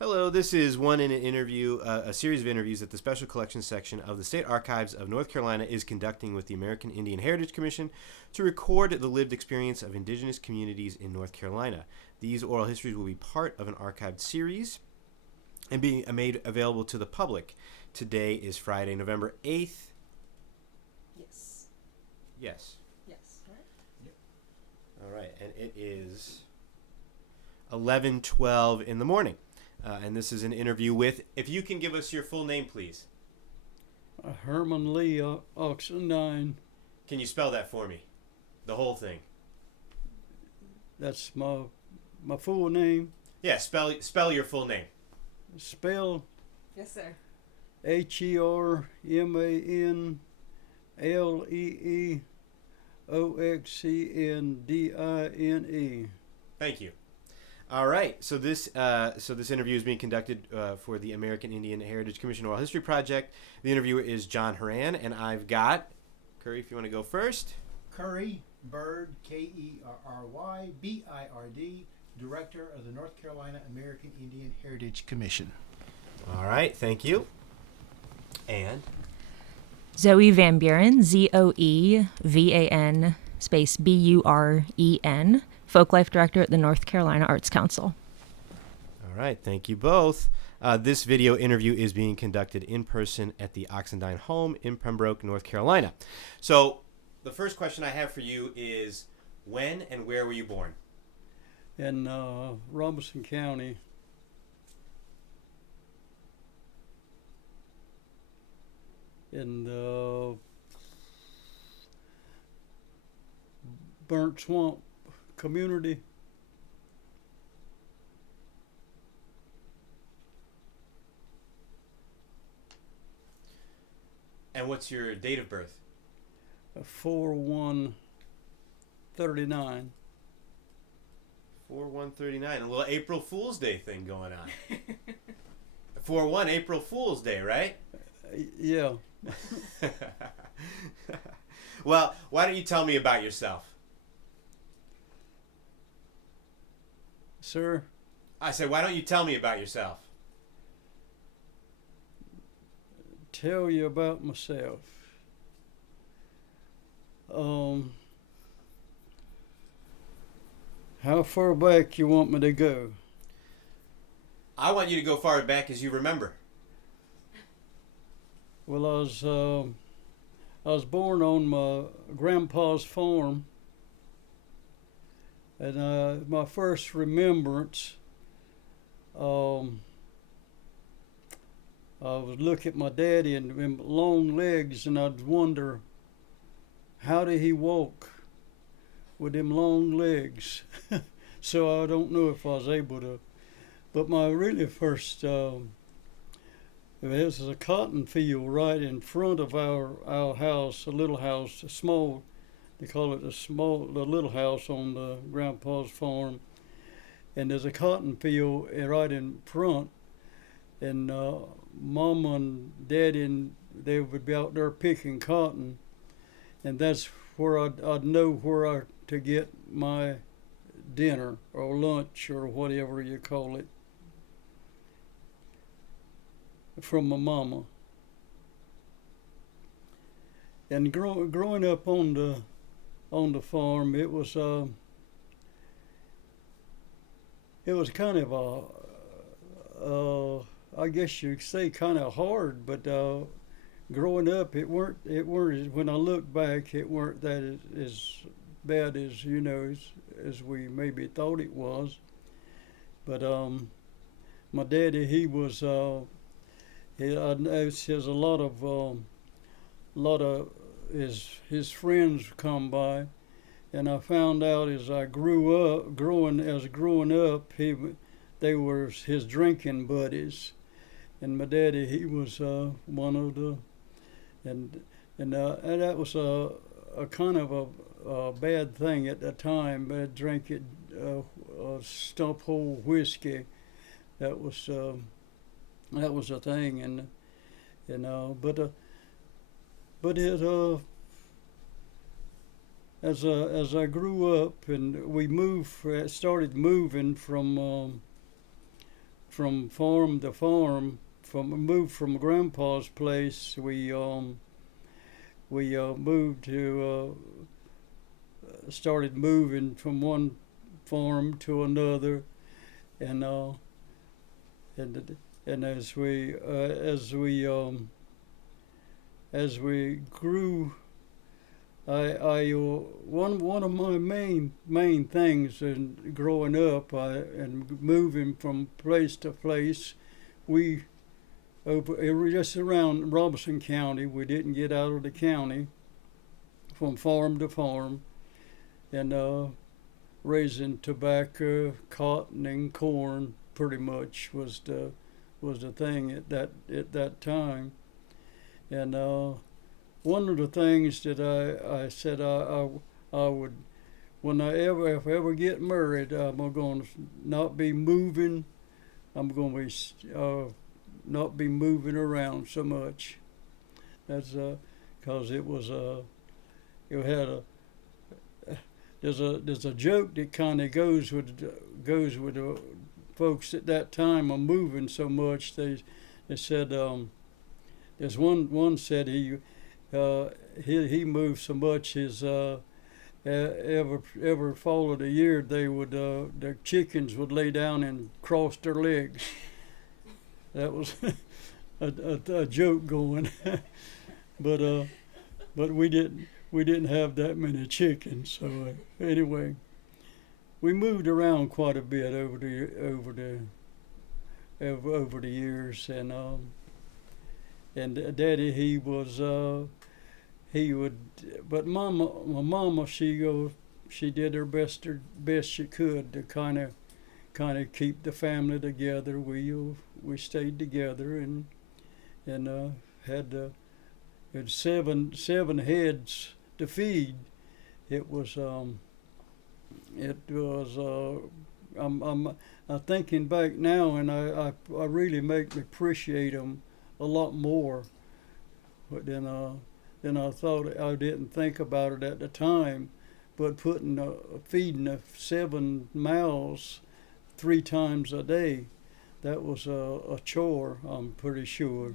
Hello, this is one in an interview, a series of interviews that the Special Collections section of the State Archives of North Carolina is conducting with the American Indian Heritage Commission to record the lived experience of indigenous communities in North Carolina. These oral histories will be part of an archived series and being made available to the public. Today is Friday, November 8th. Yes. Yes. Yes. Right. Yep. All right, and it is 11:12 in the morning. And this is an interview with, if you can give us your full name, please. Herman Lee, Oxendine. Can you spell that for me? The whole thing. That's my full name. Yeah, spell your full name. Spell Yes, sir. HermanLeeOxendine. Thank you. All right, so this interview is being conducted for the American Indian Heritage Commission Oral History Project. The interviewer is John Herman, and I've got Curry. If you want to go first. Curry Bird, Kerry Bird, Director of the North Carolina American Indian Heritage Commission. All right, thank you. And Zoe Van Buren, ZOEVAN space BUREN, Folklife Director at the North Carolina Arts Council. all right, thank you both. This video interview is being conducted in person at the Oxendine home in Pembroke, North Carolina. So the first question I have for you is, when and where were you born? In Robeson County. In the Burnt Swamp community. And what's your date of birth? 4/1/39. 4/1/39. A little April Fool's Day thing going on. 4/1 April Fool's Day, right? Yeah. Well, why don't you tell me about yourself? Sir, I said, why don't you tell me about yourself? tell you about myself. How far back you want me to go? I want you to go far back as you remember. Well, I was born on my grandpa's farm, and my first remembrance, I would look at my daddy and them long legs, and I'd wonder, how did he walk with them long legs? So I don't know if I was able to. But my really first, this is a cotton field right in front of our house, a little house, a small, they call it the little house on the grandpa's farm. And there's a cotton field right in front, and Mama and Daddy, and they would be out there picking cotton, and that's where I'd know where to get my dinner or lunch or whatever you call it from my mama. And growing up on the farm, it was kind of I guess you'd say kind of hard, but growing up, it weren't. When I look back, it weren't that as bad as as we maybe thought it was. But my daddy, he was. I noticed there's a lot of his friends come by, and I found out as I growing up, they were his drinking buddies. And my daddy, he was one of the, and that was a kind of a bad thing at the time. Drinking stump hole whiskey, that was a thing, and but it as I grew up and we started moving from from farm to farm. Moved from Grandpa's place. We moved to started moving from one farm to another, and as we grew, one of my main things in growing up and moving from place to place, we over just around Robeson County. We didn't get out of the county, from farm to farm, and raising tobacco, cotton, and corn pretty much was the thing at that time. And one of the things that I said I would, when if I ever get married, I'm going to not be moving. I'm going to be not be moving around so much. That's because it was it had a there's a joke that kind of goes with the folks at that time are moving so much. They said there's one said he moved so much his every fall of the year the chickens would lay down and cross their legs. That was a joke going, but we didn't have that many chickens. So anyway, we moved around quite a bit over the years, and Daddy he would, but my mama she did her best she could to kind of keep the family together. We stayed together and had seven heads to feed. It was I'm thinking back now, and I really make me appreciate them a lot more than I thought. I didn't think about it at the time, but feeding 7 mouths 3 times a day, that was a chore, I'm pretty sure.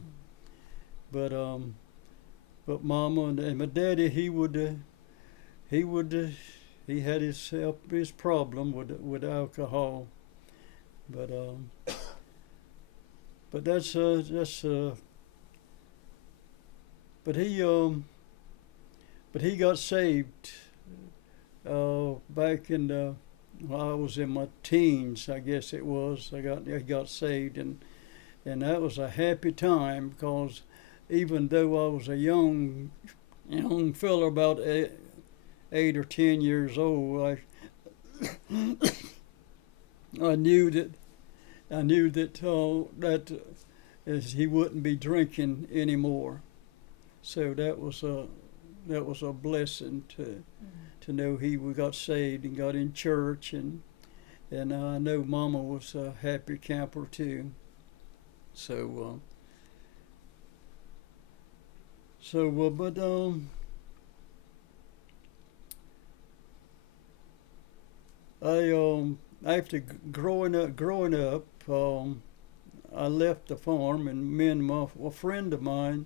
But Mama and my Daddy, he had his problem with alcohol, but he got saved back in the. Well, I was in my teens, I guess it was. I got saved, and that was a happy time, because even though I was a young fella, about 8 or 10 years old, I knew that he wouldn't be drinking anymore. So that was a blessing to know we got saved and got in church, and I know Mama was a happy camper too. After growing up, I left the farm, and me and a friend of mine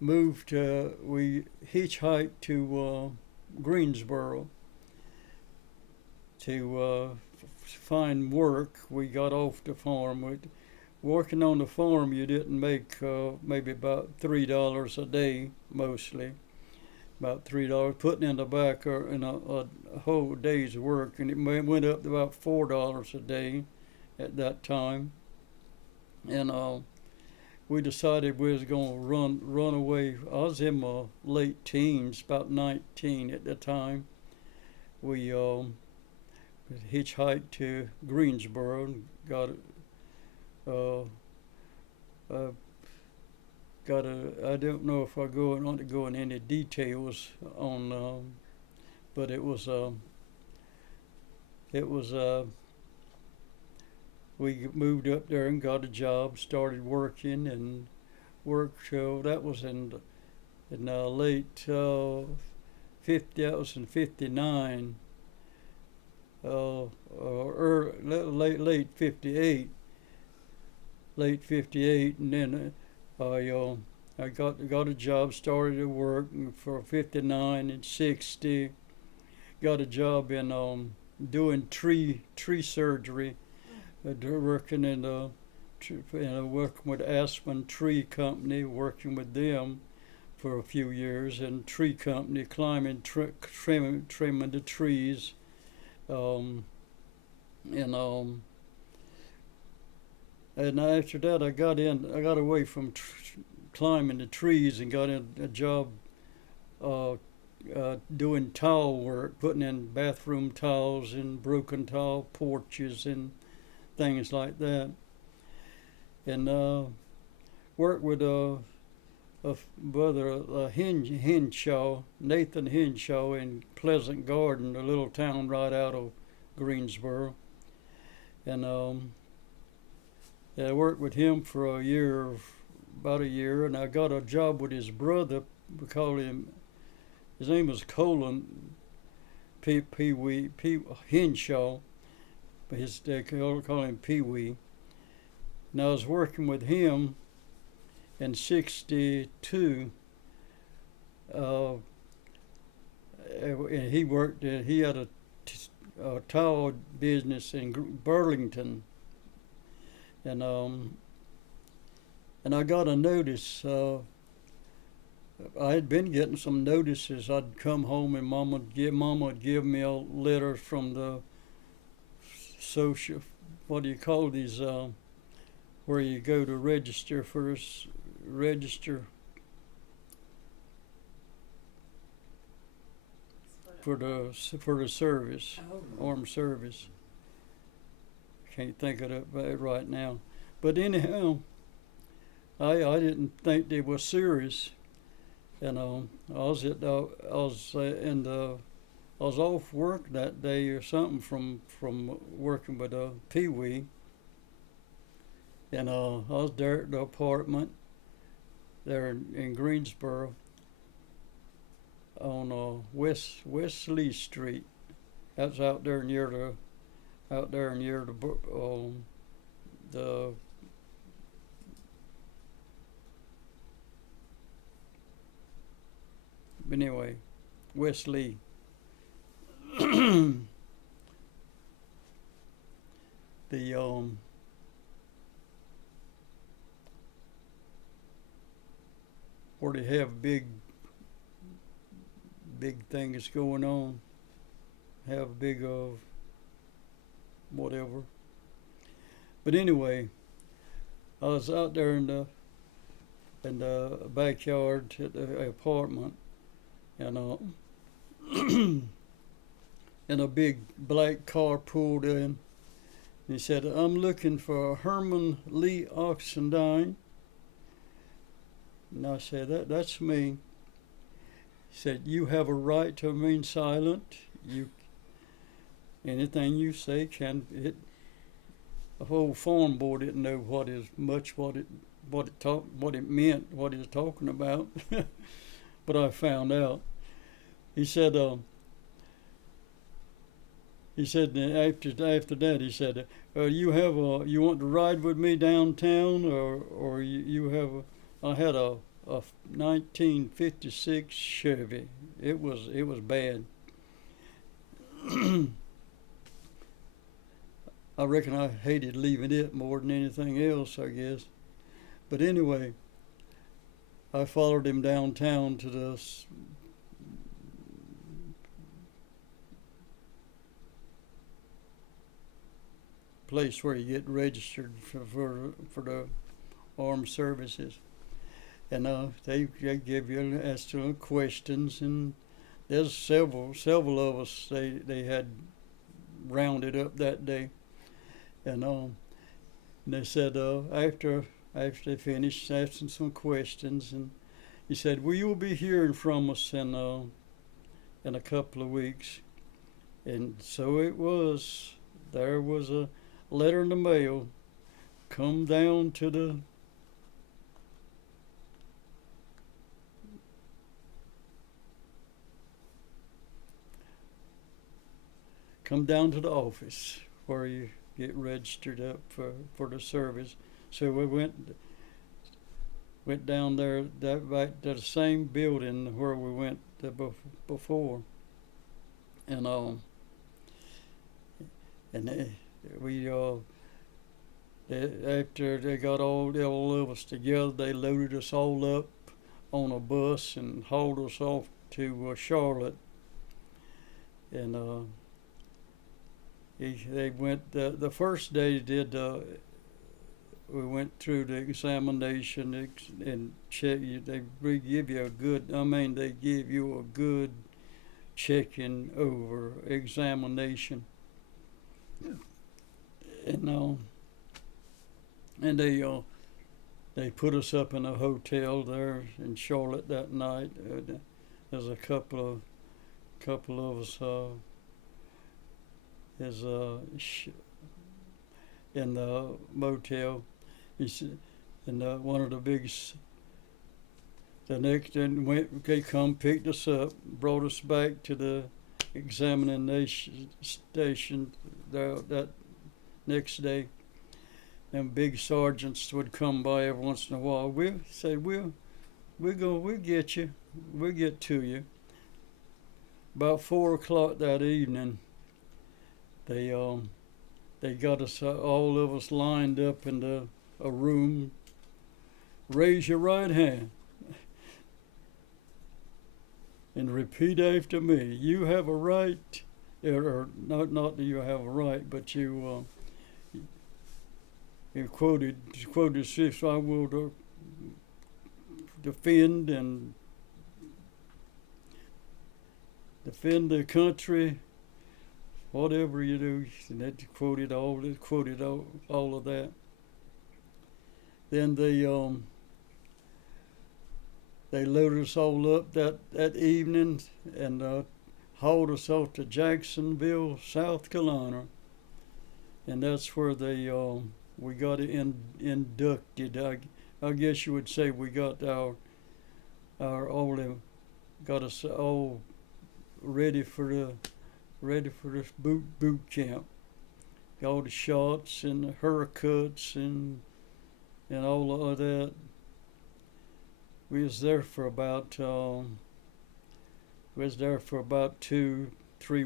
moved. We hitchhiked to Greensboro to find work. We got off the farm. Working on the farm, you didn't make maybe about $3 a day, mostly. About $3. Putting in the back in a whole day's work, and it went up to about $4 a day at that time. And we decided we was going to run away. I was in my late teens, about 19 at the time. We hitchhiked to Greensboro and got I don't know if I want to go in any details on, but it was we moved up there and got a job, started working, and worked. That was in late 50. That was in 59. Or late 58. late '58, and then I got a job, started to work for '59 and '60. Got a job in doing tree surgery, working working with Aspen Tree Company, working with them for a few years, and tree company trimming the trees, and and after that I got away from climbing the trees and got in a job doing tile work, putting in bathroom tiles and broken tile porches and things like that, and worked with brother Henshaw, Nathan Henshaw in Pleasant Garden, a little town right out of Greensboro, and I worked with him for about a year, and I got a job with his brother. We call him. His name was Colin Pee Wee Henshaw, but they call him Pee Wee. And I was working with him in '62. And he worked. He had a tile business in Burlington, and I got a notice. I had been getting some notices. I'd come home and Mama would give me a letter from the social. What do you call these? Where you go to register for the service, armed service. Can't think of it right now, but anyhow, I didn't think they were serious, and I was off work that day or something from working with Pee Wee, and I was there at the apartment there in Greensboro on Wesley Street. That's out there near the anyway, Wesley. The where they have big things going on, have big whatever. But anyway, I was out there in the backyard at the apartment, and and a big black car pulled in. He said, "I'm looking for Herman Lee Oxendine." And I said, "That's me." He said, "You have a right to remain silent. Anything you say can it." The whole farm board didn't know what it meant, what he was talking about, but I found out. He said after that, he said, you want to ride with me downtown, or you have I had a 1956 Chevy. It was bad. I reckon I hated leaving it more than anything else, I guess. But anyway, I followed him downtown to the place where you get registered for the armed services, and they give you ask you questions, and there's several of us they had rounded up that day, and they said after they finished asking some questions, and he said, "Well, you'll be hearing from us in a couple of weeks," and so it was. There was a letter in the mail, come down to the office where you get registered up for the service. So we went down there, that back to the same building where we went before, and we after they got all of us together, they loaded us all up on a bus and hauled us off to Charlotte, and they went the first day did. We went through the examination and check you. They give you a good. I mean, they give you a good checking over examination, and they put us up in a hotel there in Charlotte that night. There's a couple of us in the motel. He said, and one of the biggest. The next, then they come picked us up, brought us back to the examination station that next day. And big sergeants would come by every once in a while. We said, we'll get you, we'll get to you. About 4 o'clock that evening, they got us all of us lined up in a room. Raise your right hand and repeat after me. You have a right, or not that you have a right, but you quoted if I will defend the country, whatever you do. And that quoted all of that. Then they loaded us all up that evening and hauled us off to Jacksonville, South Carolina, and that's where we got inducted. I guess you would say we got us all ready for this boot camp. All the shots and the haircuts and all of that. We was there for about 2-3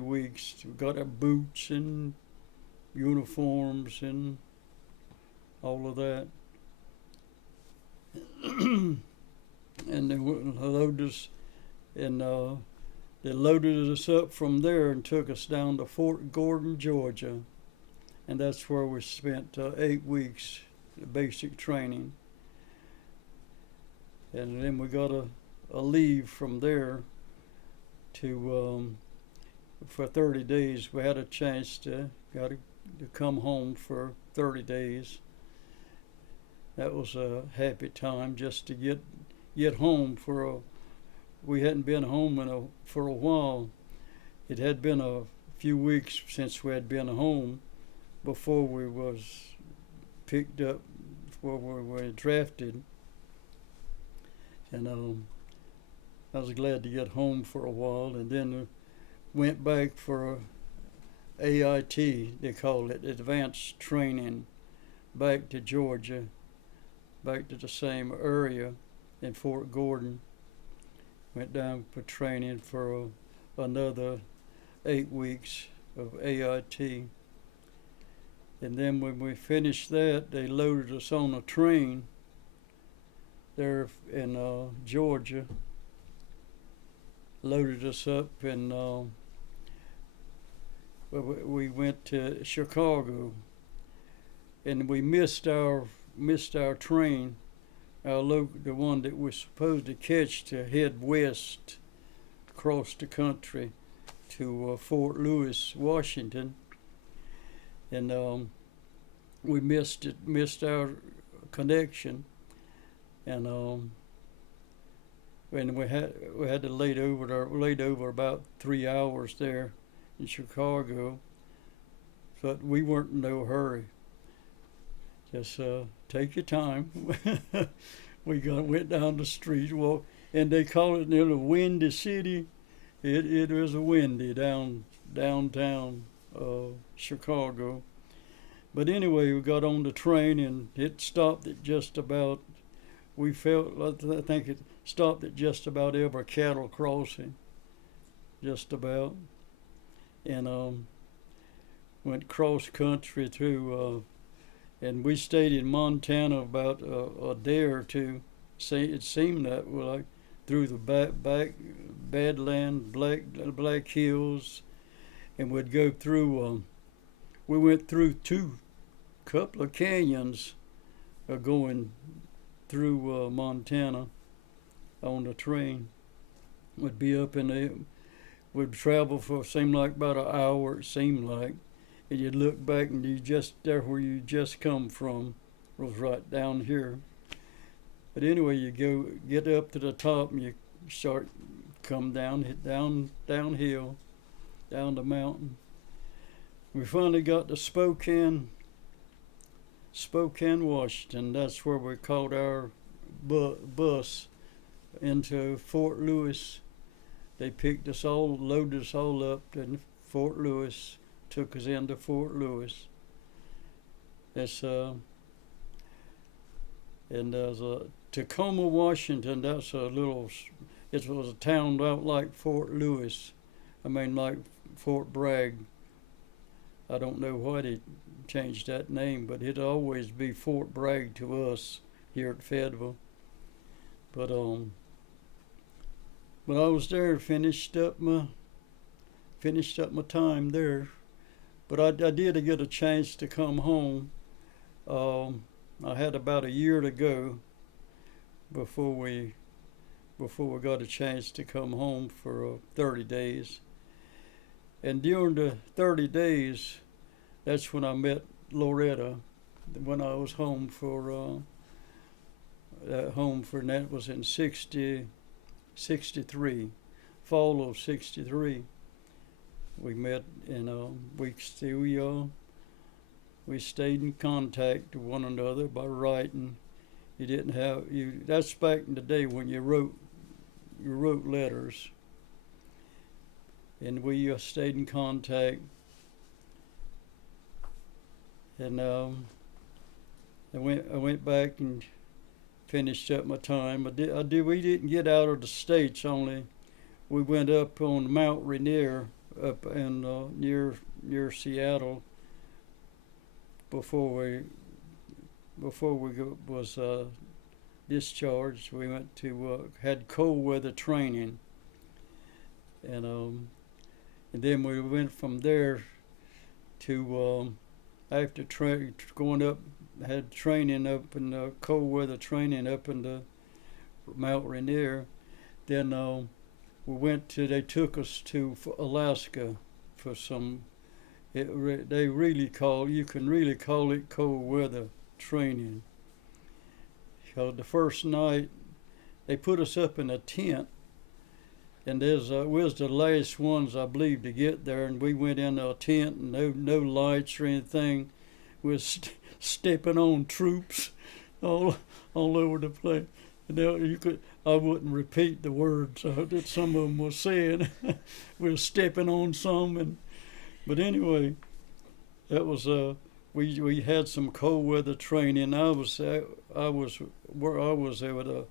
weeks. We got our boots and uniforms and all of that. And they loaded us, and they loaded us up from there and took us down to Fort Gordon, Georgia, and that's where we spent 8 weeks basic training. And then we got a leave from there to for 30 days. We had a chance to come home for 30 days. That was a happy time just to get home we hadn't been home for a while. It had been a few weeks since we had been home before we was picked up, before we were drafted. And I was glad to get home for a while, and then went back for AIT, they call it, Advanced Training, back to Georgia, back to the same area in Fort Gordon. Went down for training for another 8 weeks of AIT. And then when we finished that, they loaded us on a train there in Georgia, loaded us up, and we went to Chicago, and we missed our train, the one that we're supposed to catch to head west across the country to Fort Lewis, Washington, and we missed our connection. And we had to laid over about 3 hours there in Chicago, but we weren't in no hurry. Just take your time. We went down the street, and they call it in a windy city. It was a windy downtown Chicago, But anyway, we got on the train and it stopped at just about. I think it stopped at just about every cattle crossing, just about, and went cross country through. And we stayed in Montana about a day or two. It seemed that like through the back Badland, Black Hills, and we'd go through. We went through couple of canyons, going through Montana on the train. We'd be up in the. We'd travel for seemed like about an hour. It seemed like. And you'd look back and you just there where you just come from was right down here. But anyway, you get up to the top and you start come downhill, down the mountain. We finally got to Spokane, Washington. That's where we caught our bus into Fort Lewis. They picked us all, loaded us all up in Fort Lewis. Took us into Fort Lewis. That's and there's Tacoma, Washington. That's a little. It was a town out like Fort Lewis. I mean, like Fort Bragg. I don't know why they changed that name, but it'd always be Fort Bragg to us here at Fayetteville. But I was there, finished up my time there. But I did get a chance to come home. I had about a year to go before we got a chance to come home for 30 days. And during the 30 days, that's when I met Loretta. When I was home and that was in 63, fall of 63. We met and we stayed in contact with one another by writing. That's back in the day when you wrote letters, and we stayed in contact. And I went back and finished up my time. We didn't get out of the States. Only we went up on Mount Rainier. Up in near Seattle before we was discharged. We went to had cold weather training, and then we went from there to after going up, had training up in cold weather training up in the Mount Rainier. Then they took us to Alaska for some. You can really call it cold weather training. So the first night, they put us up in a tent, and we was the last ones, I believe, to get there. And we went in a tent, and no lights or anything. We was stepping on troops all over the place. I wouldn't repeat the words that some of them were saying. We were stepping on some, but anyway, that was we had some cold weather training. I was where I was there with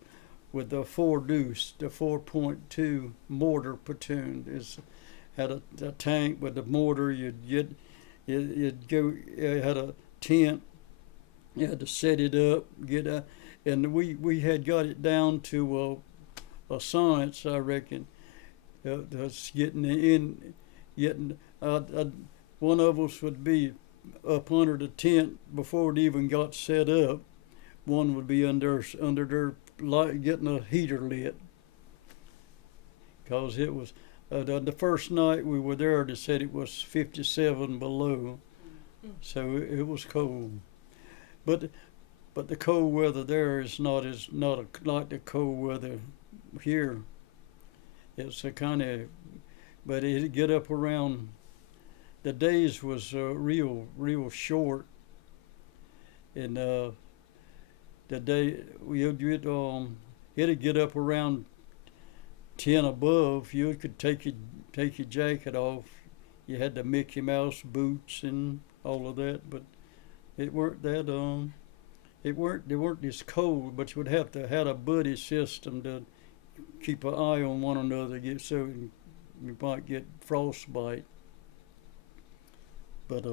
the 4 Deuce, the 4.2 mortar platoon. Had a tank with the mortar. You'd had a tent. You had to set it up, and we had got it down to a science, I reckon. That's getting one of us would be up under the tent before it even got set up. One would be under their light, getting a heater lit. Cause it was the first night we were there, they said it was 57 below, so it was cold. But the cold weather there is not like the cold weather here. It's a kind of, but it'd get up around. The days was real short, and the day it'd get up around 10 above. You could take your jacket off. You had the Mickey Mouse boots and all of that, but It weren't that they weren't as cold, but you would have to had a buddy system to keep an eye on one another, so you might get frostbite. But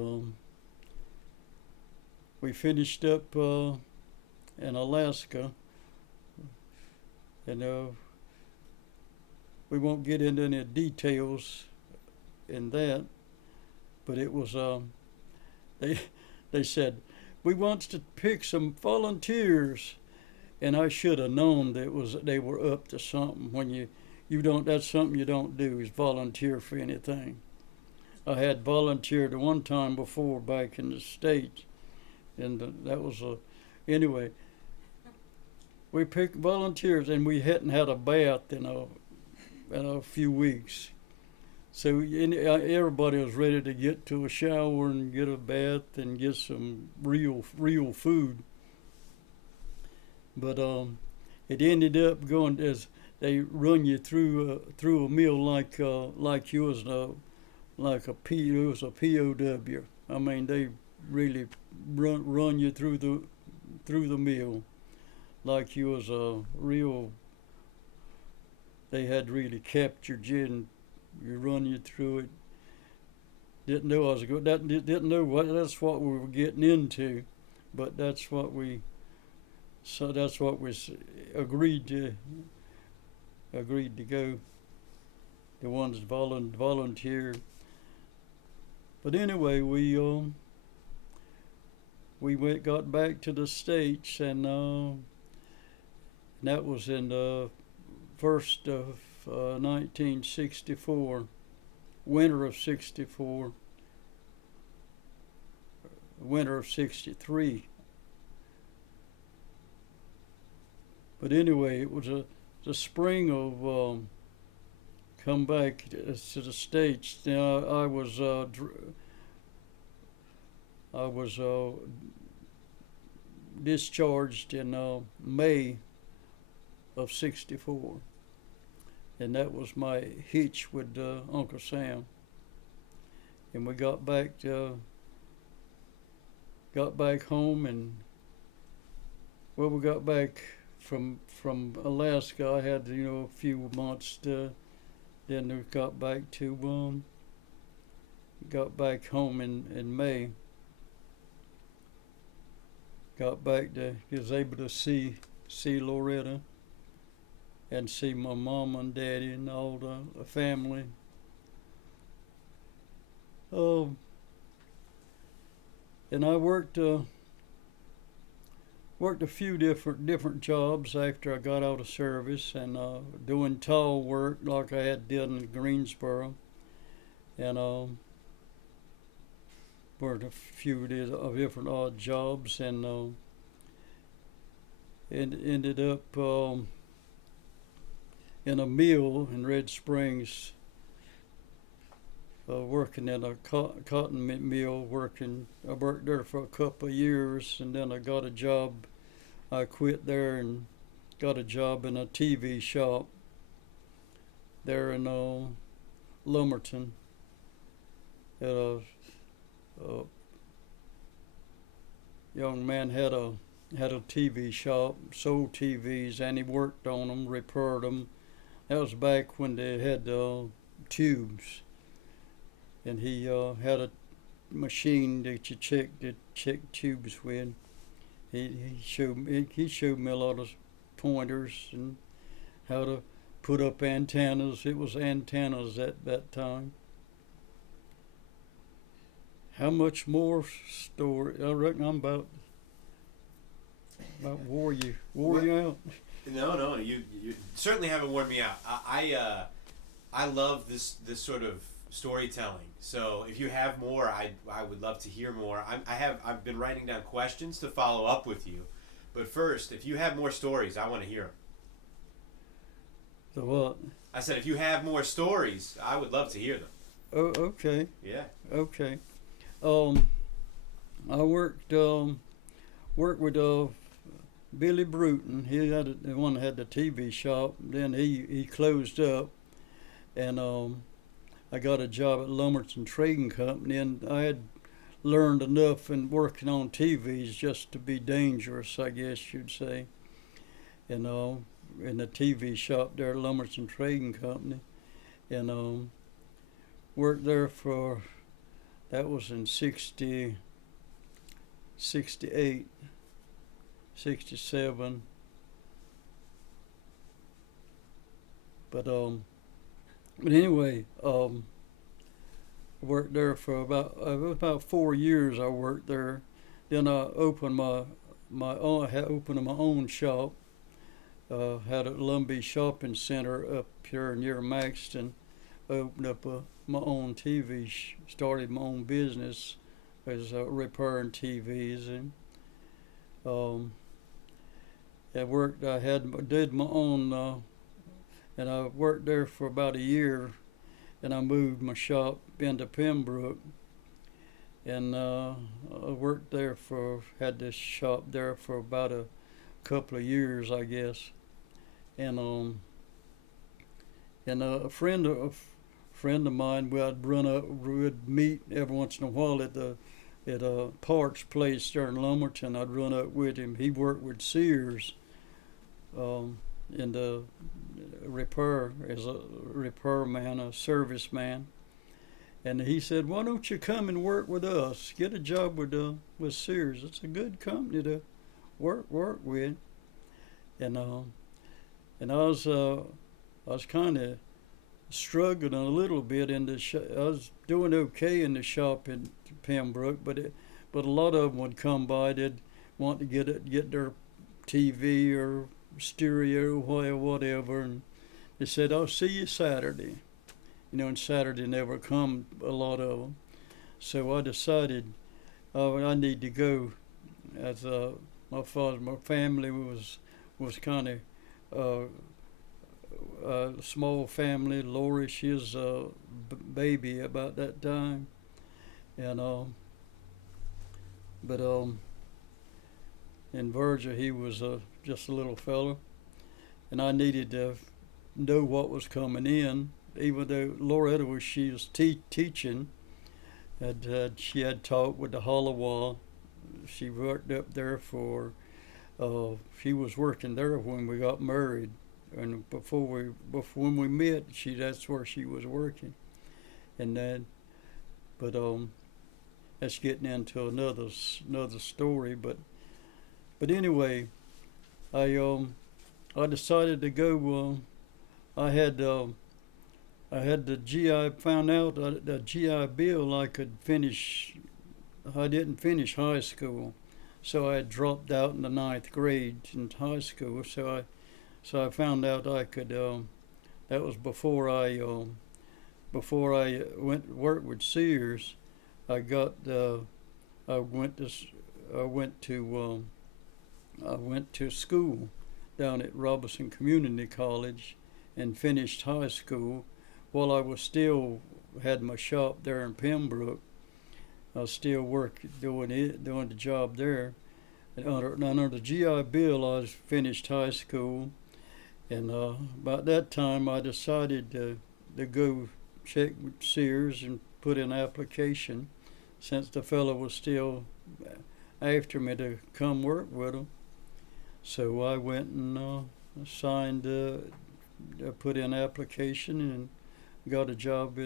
we finished up in Alaska, and we won't get into any details in that, but it was they said we want to pick some volunteers, and I should have known that they were up to something. When you don't, that's something you don't do, is volunteer for anything. I had volunteered one time before back in the States, and that was anyway. We picked volunteers, and we hadn't had a bath in a few weeks. So everybody was ready to get to a shower and get a bath and get some real food. But it ended up going as they run you through a meal like you was like a POW. I mean, they really run you through the meal like you was a real. They had really captured you and you run you through it. Didn't know I was good. Didn't know that's what we were getting into, but that's what we agreed to go. The ones volunteered. But anyway, we got back to the States, and that was in the first of 1964, winter of 64, winter of 63. But anyway, it was the spring of come back to the States. Now I was discharged in May of 64. And that was my hitch with Uncle Sam. And we got back home, and we got back from Alaska. I had a few months then we got back home in May. Was able to see Loretta and see my mom and daddy and all the family. And I worked a few different jobs after I got out of service, and doing tall work like I had done in Greensboro, and worked a few different odd jobs, and ended up in a mill in Red Springs, working in a cotton mill. I worked there for a couple of years, and then I got a job. I quit there and got a job in a TV shop there in Lumberton. A young man had a TV shop, sold TVs, and he worked on them, repaired them. That was back when they had tubes, and he had a machine that you check tubes with. He showed me a lot of pointers and how to put up antennas. It was antennas at that time. How much more story? I reckon I'm about wore you out. No, you certainly haven't worn me out. I love this sort of storytelling. So if you have more, I would love to hear more. I've been writing down questions to follow up with you, but first, if you have more stories, I want to hear them. The what? I said if you have more stories, I would love to hear them. Oh, okay. Yeah. Okay. I worked with Billy Bruton. He had the one that had the TV shop. Then he closed up, and I got a job at Lumberton Trading Company, and I had learned enough in working on TVs just to be dangerous, I guess you'd say. And in the TV shop there at Lumberton Trading Company, and worked there for, that was in 68, 67. But anyway, worked there for about 4 years. I worked there. Then I opened my own shop. Had a Lumbee shopping center up here near Maxton. Opened up my own TV. Started my own business as repairing TVs, and I worked. Did my own. And I worked there for about a year, and I moved my shop into Pembroke, and I worked there had this shop there for about a couple of years, I guess, and a friend of mine, we'd meet every once in a while at a parts place there in Lumberton. I'd run up with him. He worked with Sears, in the repair, as a repairman, a serviceman, and he said, "Why don't you come and work with us? Get a job with Sears. It's a good company to work with." And I was kind of struggling a little bit in the shop. I was doing okay in the shop in Pembroke, but a lot of them would come by. They'd want to get their TV or stereo or whatever, and they said, "I'll see you Saturday," and Saturday never come, a lot of them. So I decided I need to go, as my family was kind of a small family. Lori, she was a baby about that time, and in Virgil, he was just a little fella, and I needed to know what was coming in. Even though Loretta she was teaching, she had taught with the Holloway. She worked up there she was working there when we got married, and when we met, that's where she was working, and then, but that's getting into another story, but anyway, I decided to go. I had the GI, found out the GI Bill I could finish. I didn't finish high school, so I had dropped out in the 9th grade in high school. So I found out I could. That was before I went to work with Sears. I went to school down at Robinson Community College and finished high school. While I was still had my shop there in Pembroke, I was still doing the job there. And under the GI Bill, I finished high school, and about that time I decided to go check with Sears and put in an application, since the fellow was still after me to come work with him. So I went and signed, put in an application, and got a job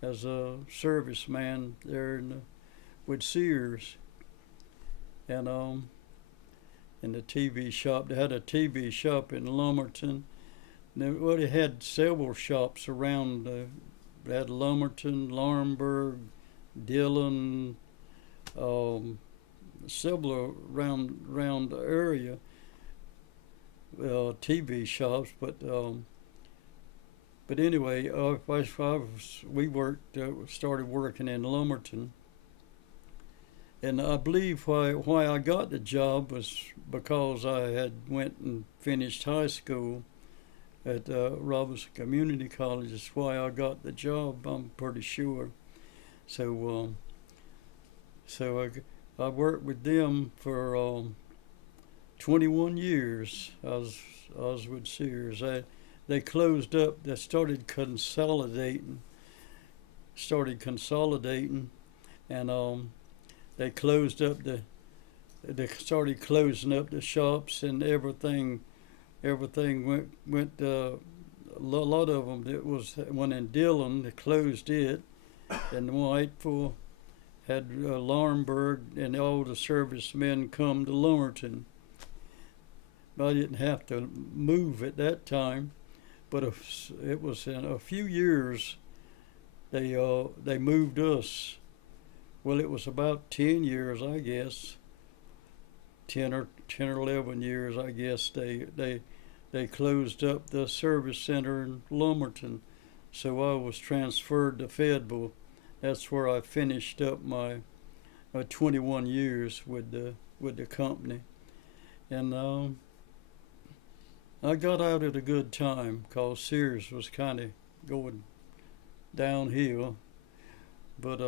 as a serviceman there with Sears. And in the TV shop, they had a TV shop in Lumberton. They had several shops around. They had Lumberton, Laurinburg, Dillon, several around the area, TV shops, but anyway, started working in Lumberton, and I believe why I got the job was because I had went and finished high school at Robinson Community College. That's why I got the job, I'm pretty sure. So I worked with them for 21 years. I was with Sears. They closed up. They started consolidating, and they closed up they started closing up the shops and everything. Everything went. A lot of them. It was one in Dillon. They closed it, and Whiteville had Laurinburg, and all the servicemen come to Lumberton. I didn't have to move at that time, but it was in a few years they moved us. Well, it was about 10 years, I guess. 10 or 11 years, I guess. They closed up the service center in Lumberton, so I was transferred to Fayetteville. That's where I finished up my 21 years with the company, and I got out at a good time because Sears was kind of going downhill, but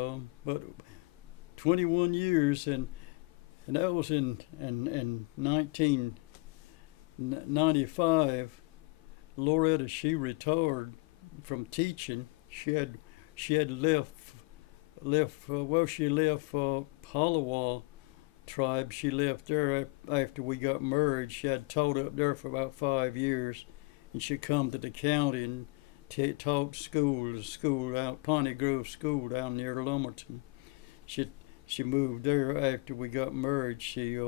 21 years, and that was in 1995. Loretta, she retired from teaching. She had left Palawa tribe. She left there after we got married. She had taught up there for about 5 years, and she come to the county and taught school out Piney Grove School down near Lumberton. She moved there after we got married. She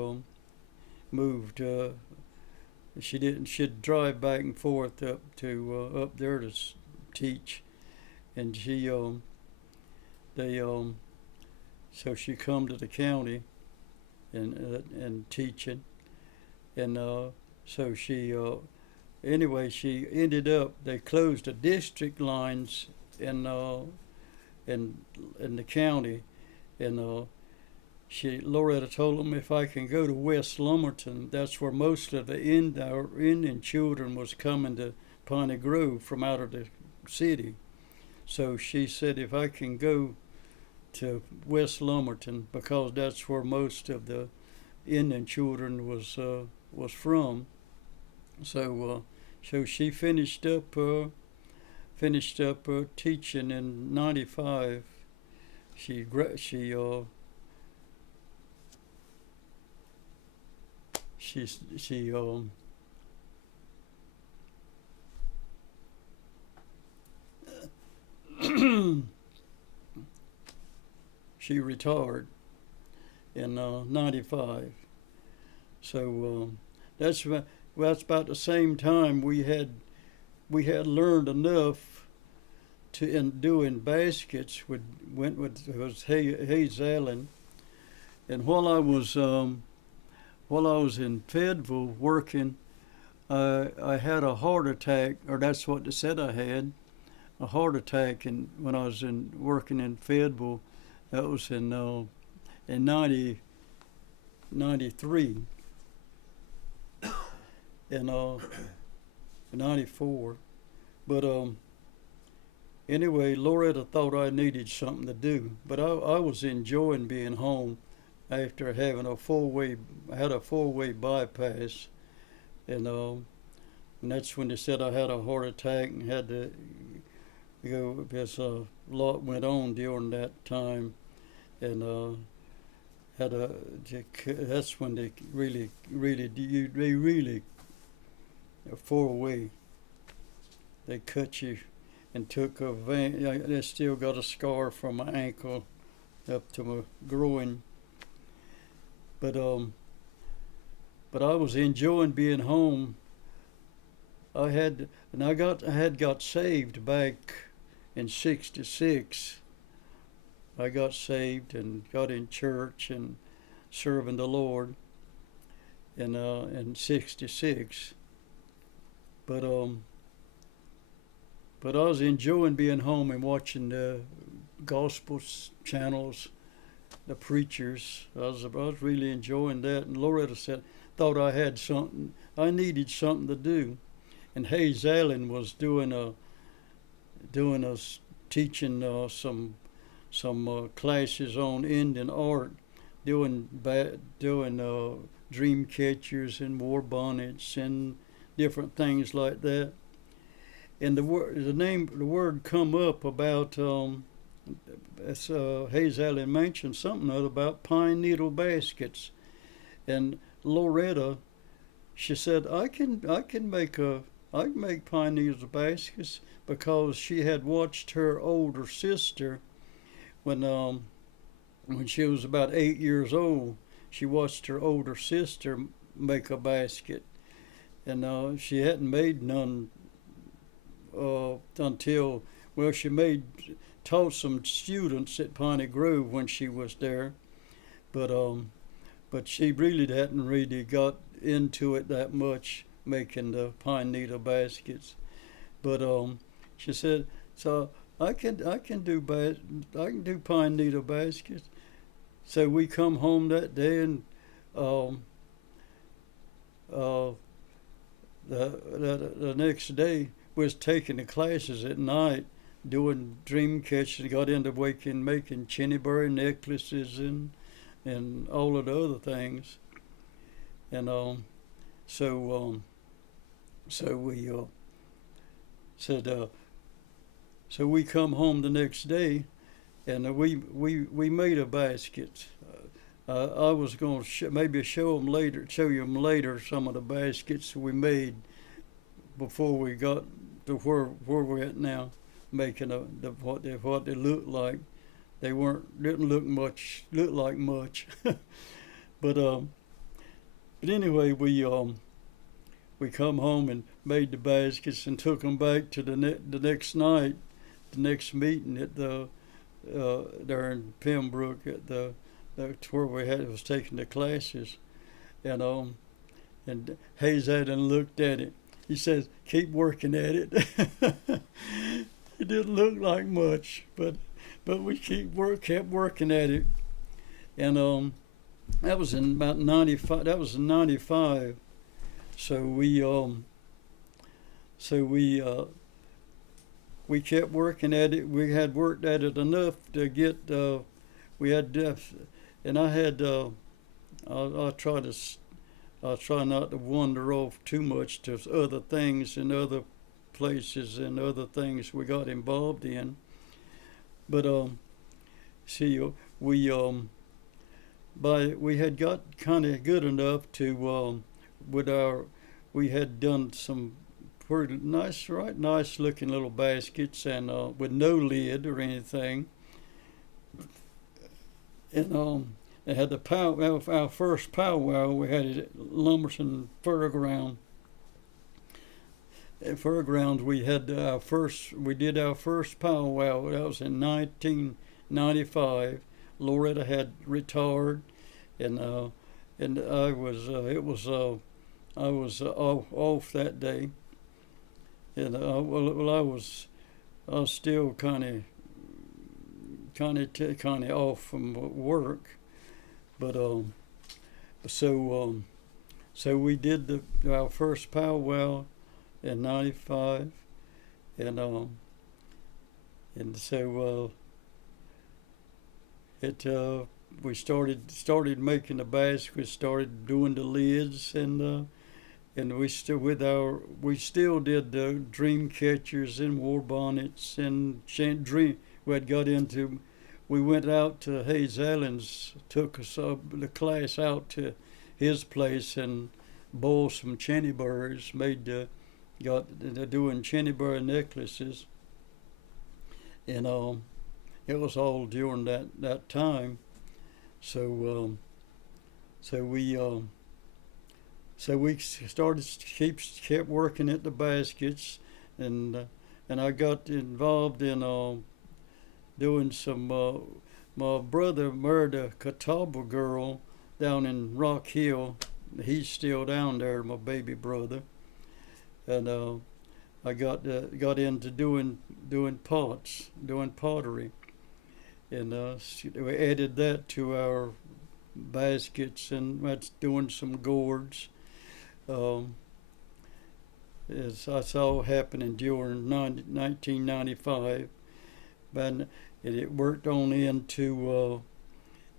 moved. She'd drive back and forth up there to teach, and so she come to the county and teaching, and so she anyway, she ended up, they closed the district lines in the county, and Loretta told them if I can go to West Lumberton, that's where most of the Indian children was coming to Piney Grove from out of the city. So she said if I can go to West Lumberton, because that's where most of the Indian children was from. So she finished up teaching in '95. She she retired in '95. So that's about the same time we had learned enough to in doing baskets. Went with Hayes Allen, and while I was in Fayetteville working, I had a heart attack, or that's what they said I had, a heart attack. And when I was working in Fayetteville, that was in 93, and 94. But anyway, Loretta thought I needed something to do, but I was enjoying being home after having a four-way bypass, and that's when they said I had a heart attack and had to go, because a lot went on during that time, and that's when they really a four-way, they cut you and took a vein. I still got a scar from my ankle up to my groin. But I was enjoying being home. I had got saved back in '66. I got saved and got in church and serving the Lord in '66. But I was enjoying being home and watching the gospel channels, the preachers. I was really enjoying that. And Loretta thought I needed something to do. And Hayes Allen was teaching some classes on Indian art, doing dream catchers and war bonnets and different things like that. And the word come up about Hayes Allen mentioned something other about pine needle baskets, and Loretta, she said, I can make pine needle baskets because she had watched her older sister when she was about 8 years old. She watched her older sister make a basket, and she hadn't made none until, well, taught some students at Piney Grove when she was there, but she really hadn't really got into it that much, making the pine needle baskets. But she said, so I can do pine needle baskets. So we come home that day, and the next day we was taking the classes at night, doing dream catching. Got into making chinnyberry necklaces and all of the other things, and so we said so we come home the next day, and we made a basket. I was going to maybe show you them later, some of the baskets we made before we got to where we're at now, making what they looked like. They didn't look like much, but anyway, we come home and made the baskets and took them back to the next night, the next meeting at the there in Pembroke at where was taking the classes, and Hayes Allen looked at it. He says, "Keep working at it." It didn't look like much, but we kept working at it, and that was in about 95. That was in 95. So we kept working at it. We had worked at it enough to get. We had, and I had. I'll try not to wander off too much to other things and other places and other things we got involved in. But we had got kind of good enough to we had done some pretty nice, right nice looking little baskets, and with no lid or anything. And they had our first powwow we had it at Lumberton Fairground. At Fairgrounds we did our first powwow. That was in 1995. Loretta had retired, and I was off that day, and I was still kind of off from work, but so we did our first powwow in 95, and so we started making the baskets, started doing the lids, and we still did the dream catchers and war bonnets and we went out to Hayes Allen's, took us the class out to his place and boiled some chinnyberries, got doing chinnyberry necklaces, and it was all during that time. So we kept working at the baskets, and I got involved in doing some. My brother married a Catawba girl down in Rock Hill. He's still down there, my baby brother, and I got into doing pots, doing pottery, and we added that to our baskets, and that's doing some gourds. That's all happening during 1995, and it worked on into.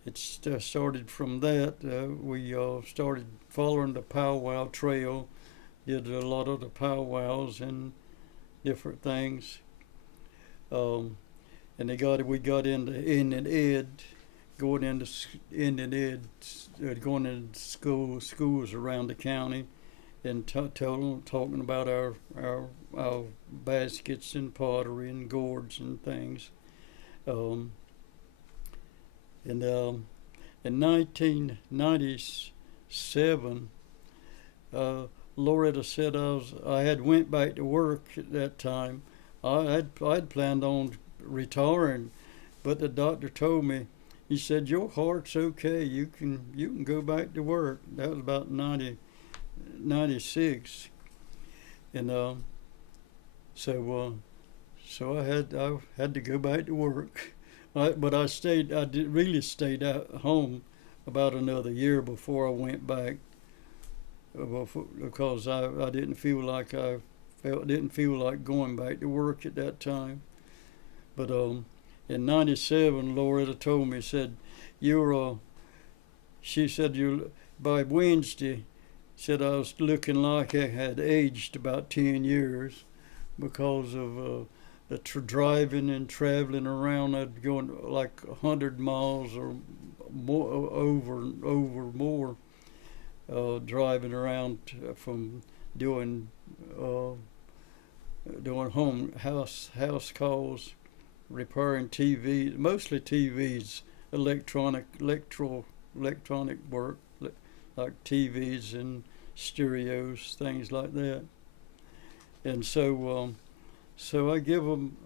It started from that. We started following the powwow trail, did a lot of the powwows and different things. and we got into Indian Ed, going into Indian Ed, going into schools around the county, and talking about our baskets and pottery and gourds and things. In 1997, Loretta said I had went back to work at that time. I'd planned on retiring, but the doctor told me, he said, your heart's okay. You can go back to work. That was about 96, and so I had to go back to work. But I really stayed at home about another year before I went back, because I didn't feel like going back to work at that time. But in '97, Loretta told me, said, she said, by Wednesday, said I was looking like I had aged about 10 years because of the driving and traveling around. I'd going like 100 miles or more, over more, driving around from doing house calls, repairing TVs, mostly TVs, electronic work, like TVs and stereos, things like that. And so I give them.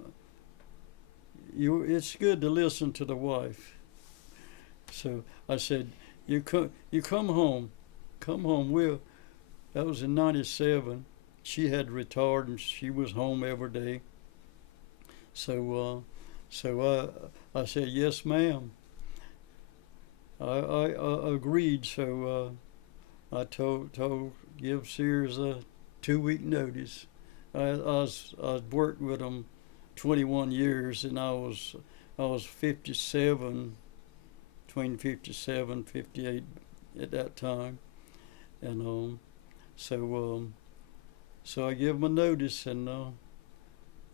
It's good to listen to the wife. So I said, you come home. That was in '97. She had retired and she was home every day. So I said, yes, ma'am. I agreed. So I give Sears a 2-week notice. I worked with them 21 years, and I was 57, between 57, 58 at that time, and so I give them a notice, and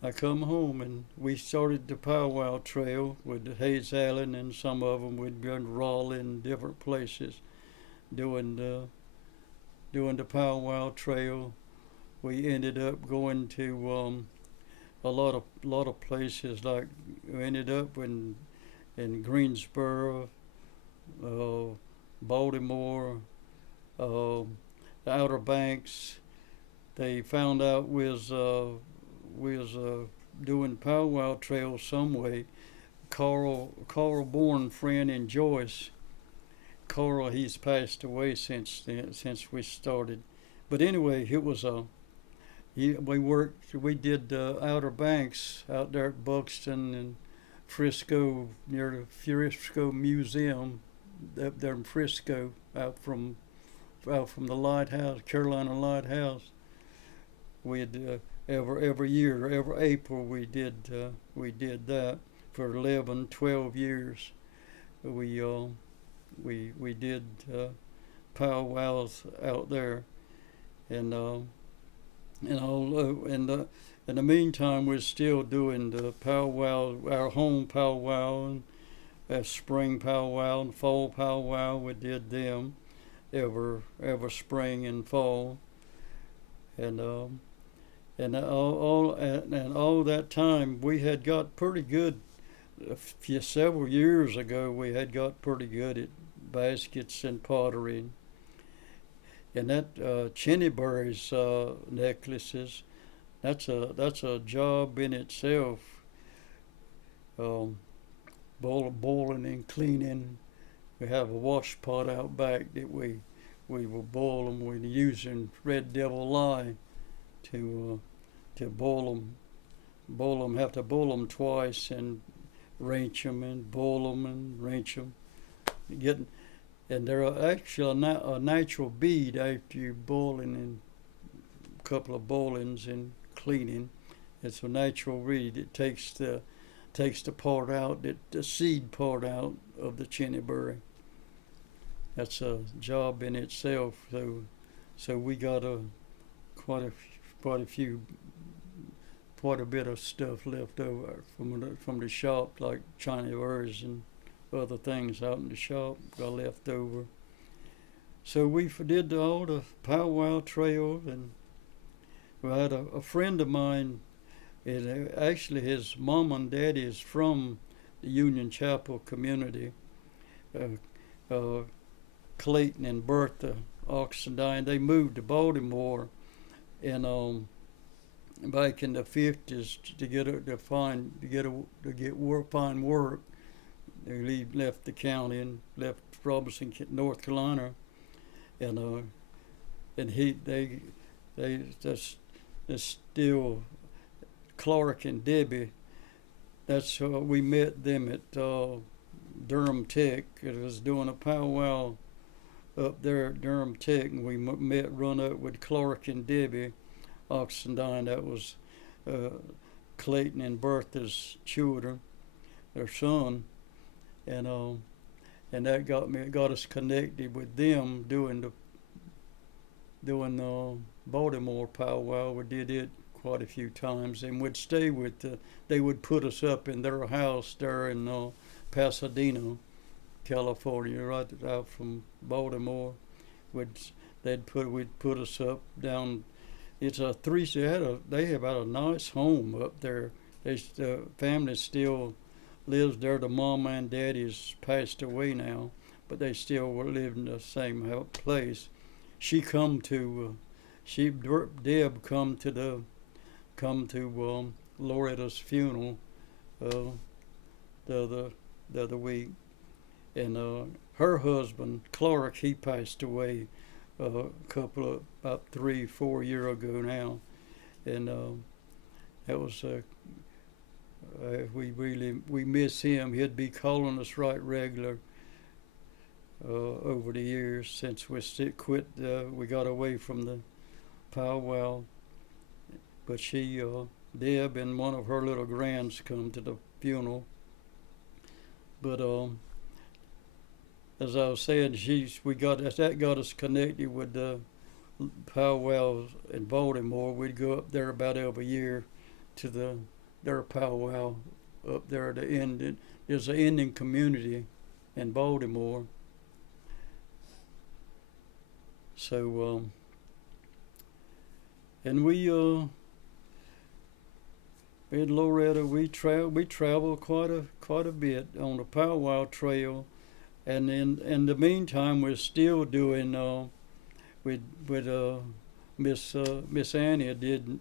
I come home, and we started the powwow trail with Hayes Allen, and some of them we'd go to Raleigh and different places, doing the powwow trail. We ended up going to a lot of places. Like we ended up in Greensboro, Baltimore, the Outer Banks. They found out we was doing powwow trail some way. Carl Bourne, friend in Joyce. Carl, he's passed away since we started. But anyway, it was we did Outer Banks out there at Buxton and Frisco, near the Frisco Museum, up there in Frisco, out from the lighthouse, Carolina Lighthouse. We had every year, every April we did that for 11, 12 years. We did powwows out there, and in the meantime, we're still doing the powwow, our home powwow, and spring powwow and fall powwow. We did them every spring and fall, and all that time we had got pretty good. Several years ago, we had got pretty good at baskets and pottery. And that Chinnyberry's necklaces, that's a job in itself. Boiling and cleaning. We have a wash pot out back that we will boil them. We're using Red Devil lye to boil them. Have to boil them twice and rinse them and boil them and rinse them. And they're actually a natural bead after you boiling and a couple of boilings and cleaning. It's a natural bead. It takes the part out, the seed part out of the chinnyberry. That's a job in itself. So we got quite a few quite a bit of stuff left over from the shop, like China wares and other things out in the shop got left over. So we did all the powwow trail, and we had a friend of mine. And actually, his mom and daddy is from the Union Chapel community. Clayton and Bertha Oxendine. They moved to Baltimore, and back in the 50s to find work. They left the county and left Robinson, North Carolina, and that's still Clark and Debbie. That's we met them at Durham Tech. It was doing a powwow up there at Durham Tech, and we run up with Clark and Debbie Oxendine. That was Clayton and Bertha's children, their son, and that got us connected with them doing the Baltimore powwow. We did it quite a few times, and would stay with they would put us up in their house there in Pasadena, California, right out from Baltimore. We'd put us up down. It's a three. They have a nice home up there. The family still lives there. The mama and daddy's passed away now, but they still live in the same place. Deb come to Loretta's funeral the other week, and her husband Clark, he passed away about 3-4 years ago now, and that was we miss him. He'd be calling us right regular over the years since we quit. We got away from the powwow. But Deb and one of her little grands come to the funeral. But as I was saying, that got us connected with the powwows in Baltimore. We'd go up there about every year to their powwow up there at the end. There's an Indian community in Baltimore. So and we in Loretta, we travel quite a bit on the powwow trail, and in the meantime, we're still doing with Miss Annie did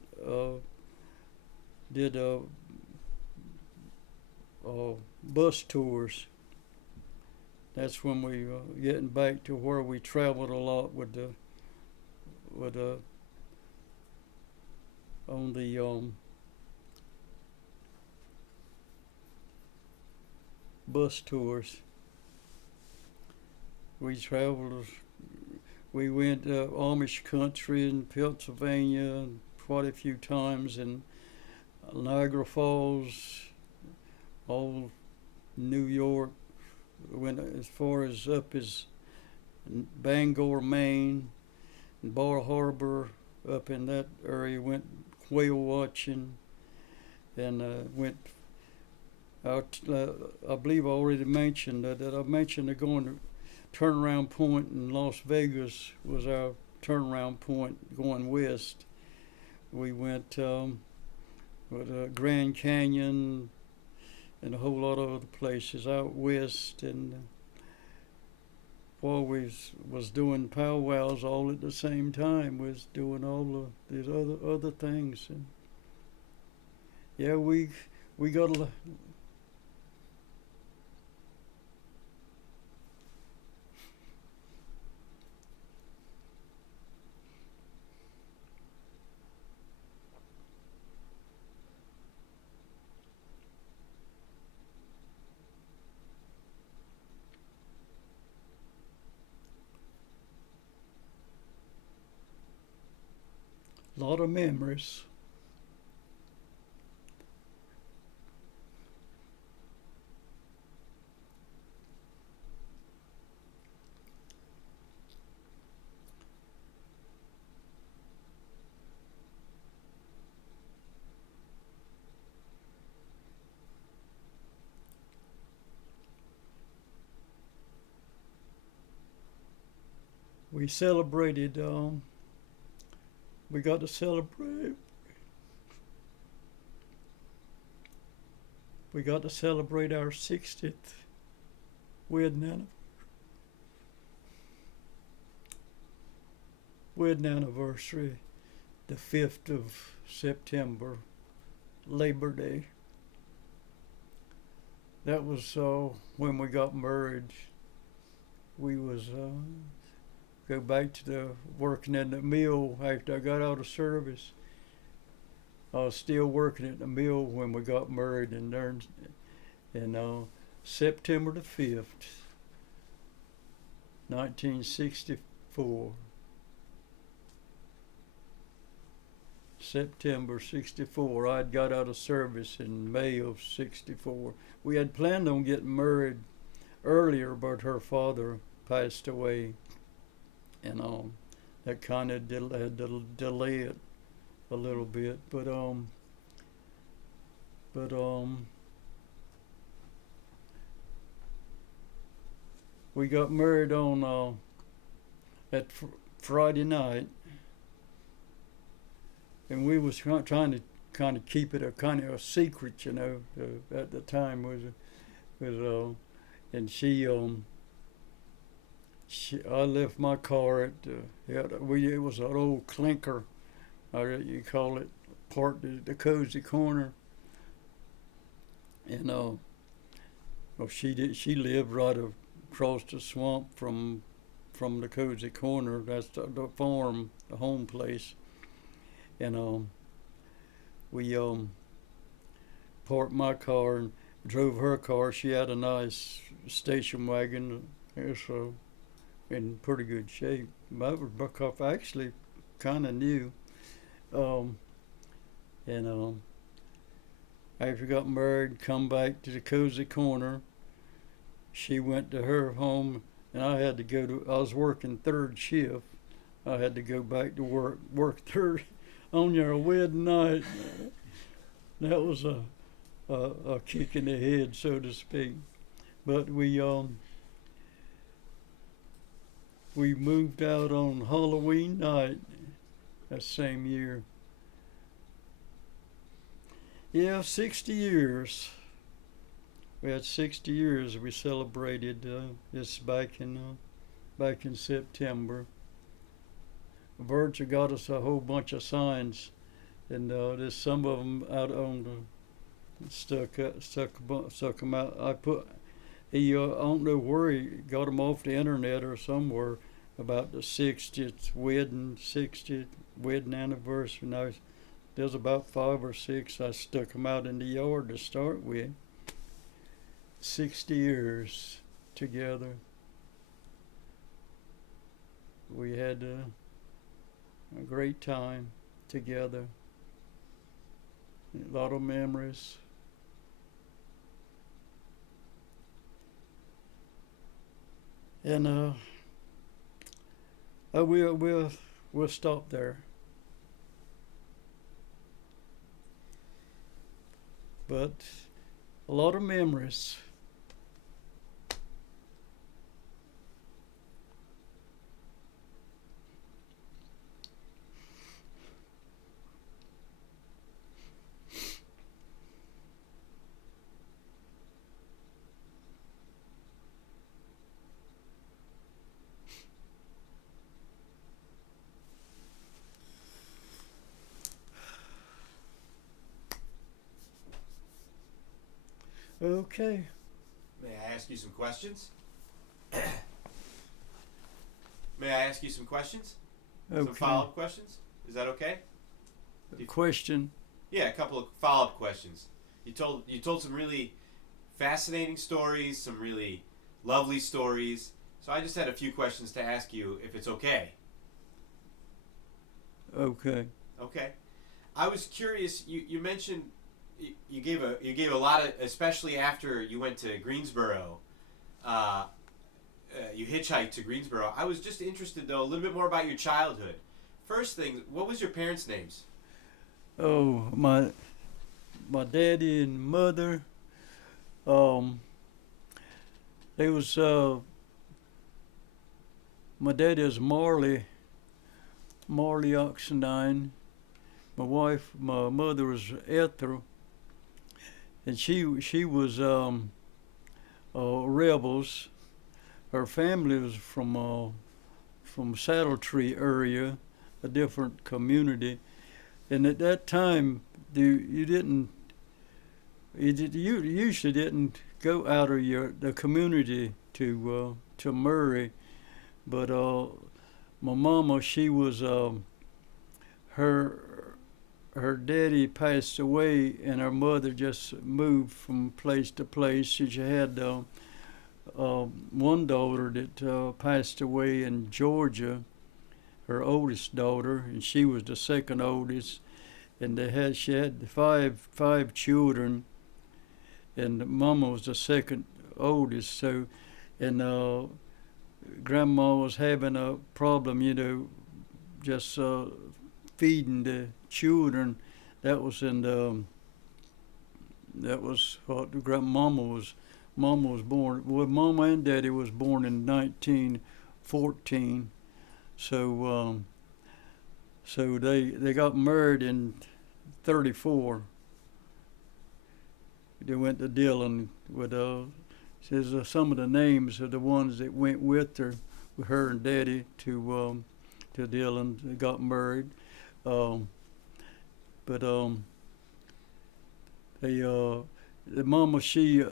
bus tours. That's when we getting back to where we traveled a lot on the bus tours. We traveled. We went Amish country in Pennsylvania quite a few times, and Niagara Falls, all New York. Went as far as up as Bangor, Maine, and Bar Harbor, up in that area. Went whale watching, and went out. I believe I already mentioned that I mentioned going to turnaround point in Las Vegas was our turnaround point going west. We went with Grand Canyon and a whole lot of other places out west, and while we was doing powwows all at the same time, was doing all of these other things. And yeah, we got a lot of memories. we celebrated. We got to celebrate. We got to celebrate our 60th wedding anniversary, the 5th of September, Labor Day. That was when we got married. We was go back to the working in the mill after I got out of service. I was still working at the mill when we got married, and there, September the 5th, 1964. September 64. I'd got out of service in May of 64. We had planned on getting married earlier, but her father passed away, and that kind of had to delay it a little bit. But we got married on at Friday night, and we was trying to kind of keep it a kind of a secret, at the time and I left my car at it was an old clinker, you call it, the cozy corner, and she lived right across the swamp from the cozy corner. That's the farm, the home place. And we parked my car and drove her car. She had a nice station wagon. It's in pretty good shape. That was because I actually kind of knew. After we got married, come back to the cozy corner. She went to her home, and I had to I was working third shift. I had to go back to work third on your wedding night. That was a kick in the head, so to speak. But we moved out on Halloween night that same year. Yeah, 60 years. We had 60 years. We celebrated this back in September. Virgil got us a whole bunch of signs, and there's some of them out on the stuck them out. I don't know where he got them off the internet or somewhere about the 60th wedding anniversary. Now there's about 5 or 6. I stuck them out in the yard to start with. 60 years together. We had a great time together. A lot of memories. And we'll stop there. But a lot of memories. Okay. May I ask you some questions? May I ask you some questions? Okay. Some follow-up questions? Is that okay? Question. Yeah, a couple of follow-up questions. You told some really fascinating stories, some really lovely stories. So I just had a few questions to ask you, if it's okay. Okay. Okay. I was curious. You mentioned you gave a lot of, especially after you went to Greensboro. You hitchhiked to Greensboro. I was just interested, though, a little bit more about your childhood. First thing, what was your parents' names? Oh, my daddy and mother. They was my dad is Marley Oxendine. My mother was Ethel, and she was rebels. Her family was from Saddle Tree area, a different community, and at that time you usually didn't go out of the community to Murray, but my mama, she was her daddy passed away, and her mother just moved from place to place. She had one daughter that passed away in Georgia, her oldest daughter, and she was the second oldest. And she had five children, and Mama was the second oldest. So, and Grandma was having a problem, just feeding the children. That was what Mama was born. Well, Mama and Daddy was born in 1914. So they got married in 34. They went to Dillon with says some of the names of the ones that went with her and Daddy to Dillon. They got married, the mama she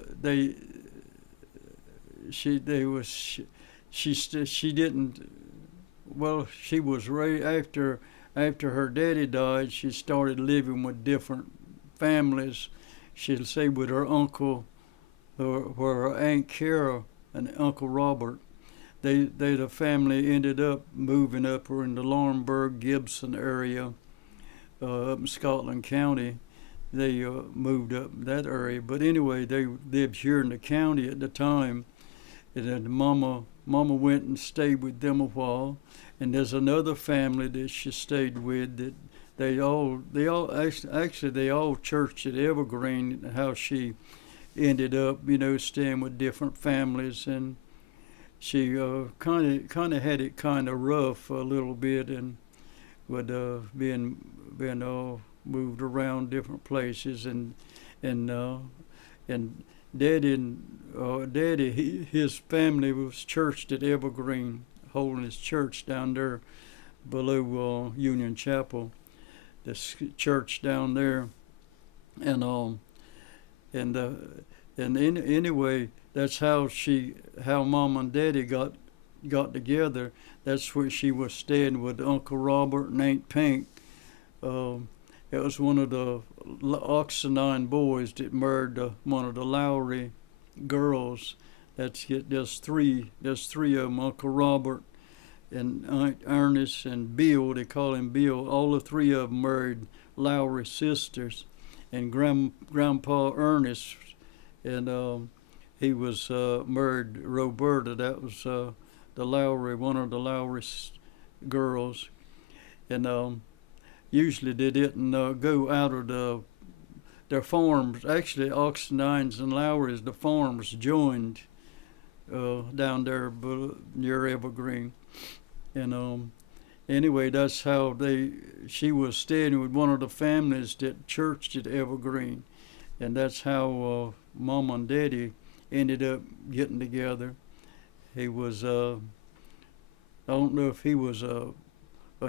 didn't. Well, she was after her daddy died. She started living with different families. She'll say with her uncle, or her Aunt Carol and Uncle Robert. The family ended up moving up in the Laurinburg, Gibson area, up in Scotland County. They moved up that area. But anyway, they lived here in the county at the time. And then Mama went and stayed with them a while. And there's another family that she stayed with that they all churched at Evergreen. How she ended up, staying with different families, and she kind of had it kind of rough a little bit, and with being moved around different places, and Daddy, his family was churched at Evergreen, holding his church down there below Union Chapel, this church down there, anyway, that's how Mom and Daddy got together. That's where she was staying with Uncle Robert and Aunt Pink. It was one of the Oxendine boys that married one of the Lowry girls. There's three of them: Uncle Robert and Aunt Ernest and Bill. They call him Bill. All the three of them married Lowry sisters, and Grandpa Ernest, and he was married Roberta. That was one of the Lowry girls, and usually they didn't go out of their farms. Actually, Oxendines and Lowrys, the farms joined down there near Evergreen, and anyway, that's how she was staying with one of the families that churched at Evergreen, and that's how Mom and Daddy ended up getting together. He was I don't know if he was a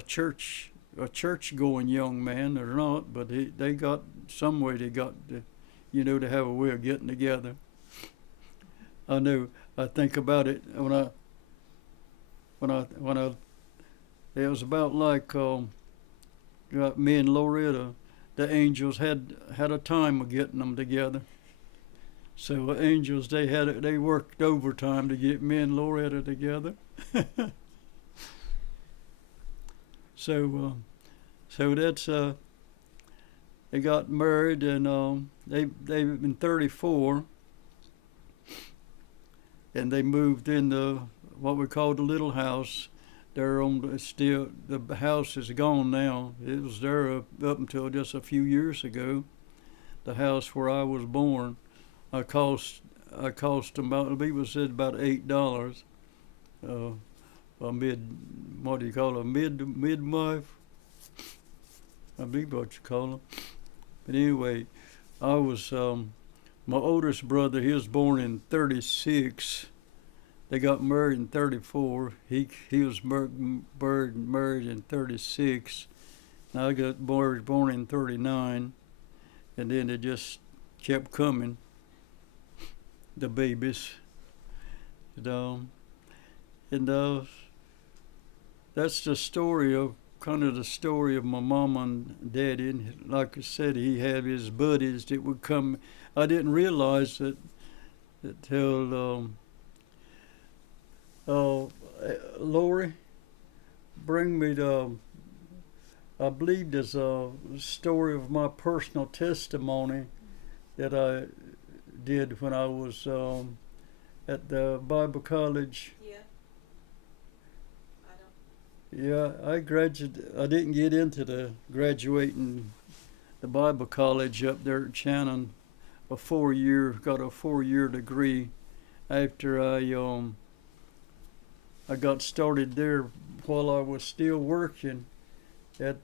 church going young man or not, but they got some way to have a way of getting together. I think about it when I it was about like me and Loretta, the Angels had a time of getting them together. So the Angels, they worked overtime to get me and Loretta together. So that's they got married, and they've been 34, and they moved into what we call the little house. They're the house is gone now. It was there up until just a few years ago. The house where I was born. I cost them about $8 what do you call a midwife? I believe what you call them. But anyway, I was my oldest brother. He was born in '36. They got married in '34. He was married in '36. And I got born in '39, and then it just kept coming. The babies, and that's the story of the story of my mom and daddy. And like I said, he had his buddies that would come. I didn't realize that until Lori, bring me to. I believe there's a story of my personal testimony that I did when I was at the Bible college. Yeah, I graduated. I didn't get into the graduating the Bible college up there at Shannon. Got a 4-year degree after I got started there while I was still working at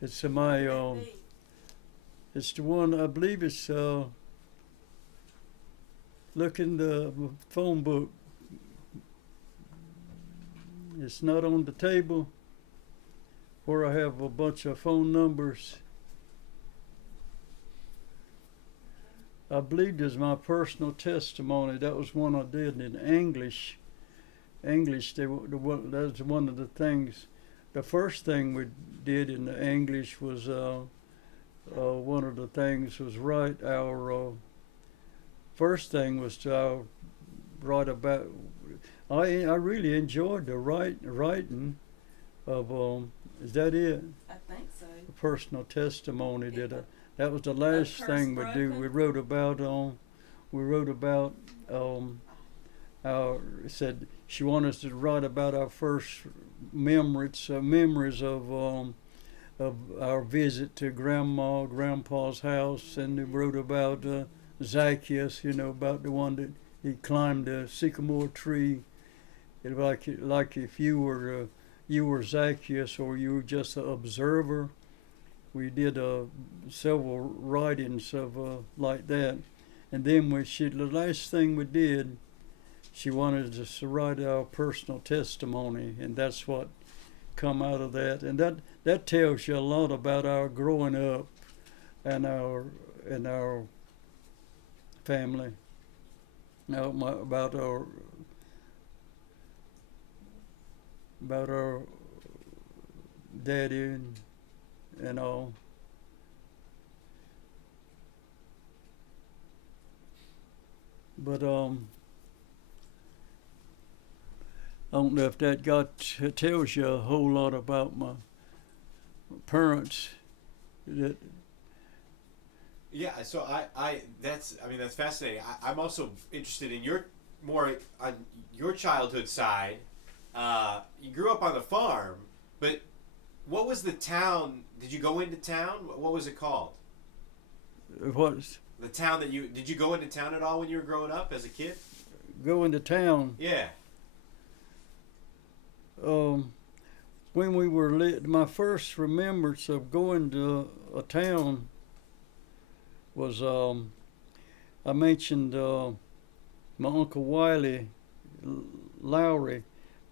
it's my it's the one I believe it's look in the phone book. It's not on the table where I have a bunch of phone numbers. I believe there's my personal testimony. That was one I did in English. That was one of the things. The first thing we did in the English was one of the things was write our. First thing was to write about. I really enjoyed the writing of. Is that it? I think so. A personal testimony. That was the last thing we do. We wrote about our. Said she wanted us to write about our first memories of our visit to Grandpa's house, and we wrote about Zacchaeus, about the one that he climbed a sycamore tree. It like if you were Zacchaeus or you were just an observer. We did several writings of like that, and then the last thing we did, she wanted us to write our personal testimony, and that's what come out of that, and that tells you a lot about our growing up and our family. Now about our daddy and all. But I don't know if that tells you a whole lot about my parents. Yeah, so that's fascinating. I'm also interested in on your childhood side. You grew up on the farm, but what was the town? Did you go into town? What was it called? What? The town did you go into town at all when you were growing up as a kid? Go into town? Yeah. When we were my first remembrance of going to a town was I mentioned my Uncle Wiley Lowry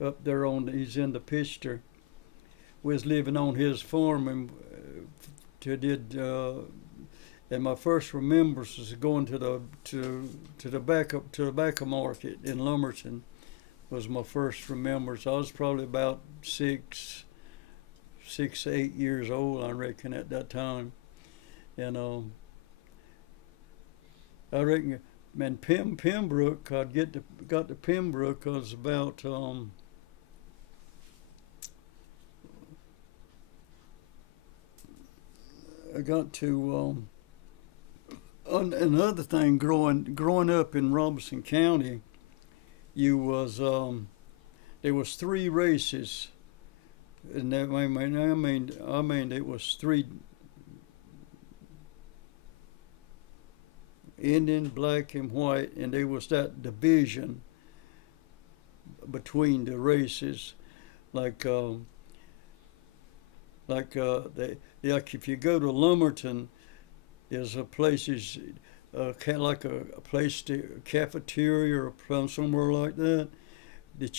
up there he's in the picture. Was living on his farm and and my first remembrance was going to the tobacco market in Lumberton. Was my first remembrance. I was probably about 6, 8 years old, I reckon, at that time, and I reckon, man, Pembroke. Got to Pembroke. I was about I got to another thing. Growing up in Robeson County, there was 3 races, and that I mean it was 3. Indian, black, and white, and there was that division between the races, like like if you go to Lumberton, there's a places like a place to cafeteria or somewhere like that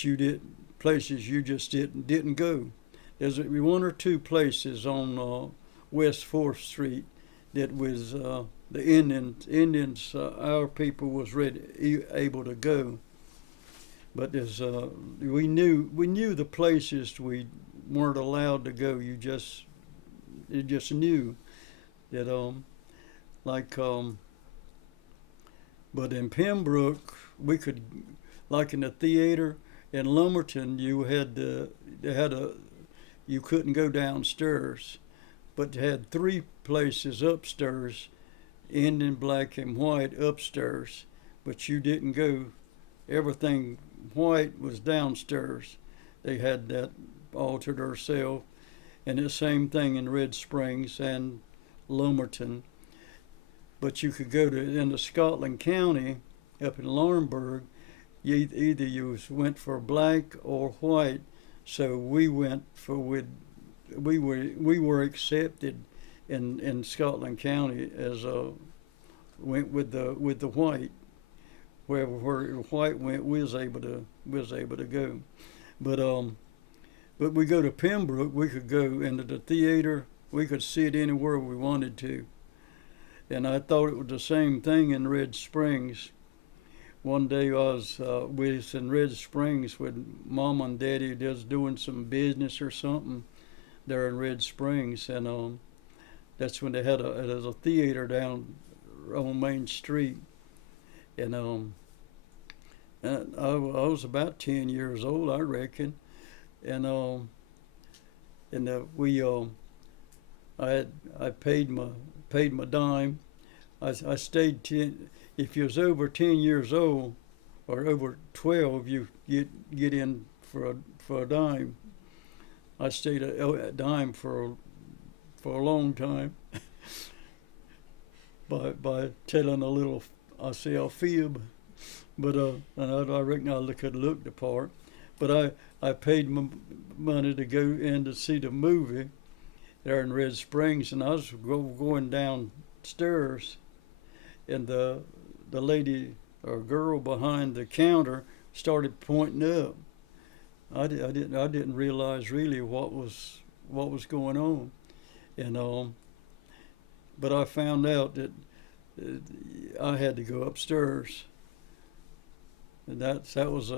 you did places you just didn't go. There's one or two places on West 4th Street that was the Indians our people was able to go, but there's we knew the places we weren't allowed to go. You just knew that but in Pembroke we could, like in the theater. In Lumberton you couldn't go downstairs, but they had three places upstairs, Indian, black, and white upstairs, but you didn't go. Everything white was downstairs. They had that altered herself, and the same thing in Red Springs and Lumberton. But you could go into Scotland County, up in Laurinburg. Either you went for black or white. So we went for we were accepted in Scotland County as went with the white. Wherever white went, we was able to go. But we go to Pembroke, we could go into the theater. We could sit anywhere we wanted to. And I thought it was the same thing in Red Springs. One day we was in Red Springs with Mom and Daddy, just doing some business or something there in Red Springs, and that's when they had a theater down on Main Street, and I was about 10 years old, I reckon, and I paid my dime. I stayed 10. If you was over 10 years old or over 12, you get in for a dime. I stayed a dime for a long time by telling a fib, but and I reckon I could look the part. But I paid my money to go in to see the movie there in Red Springs, and I was going downstairs, and the lady or girl behind the counter started pointing up. I didn't realize really what was going on, and but I found out that I had to go upstairs, and that was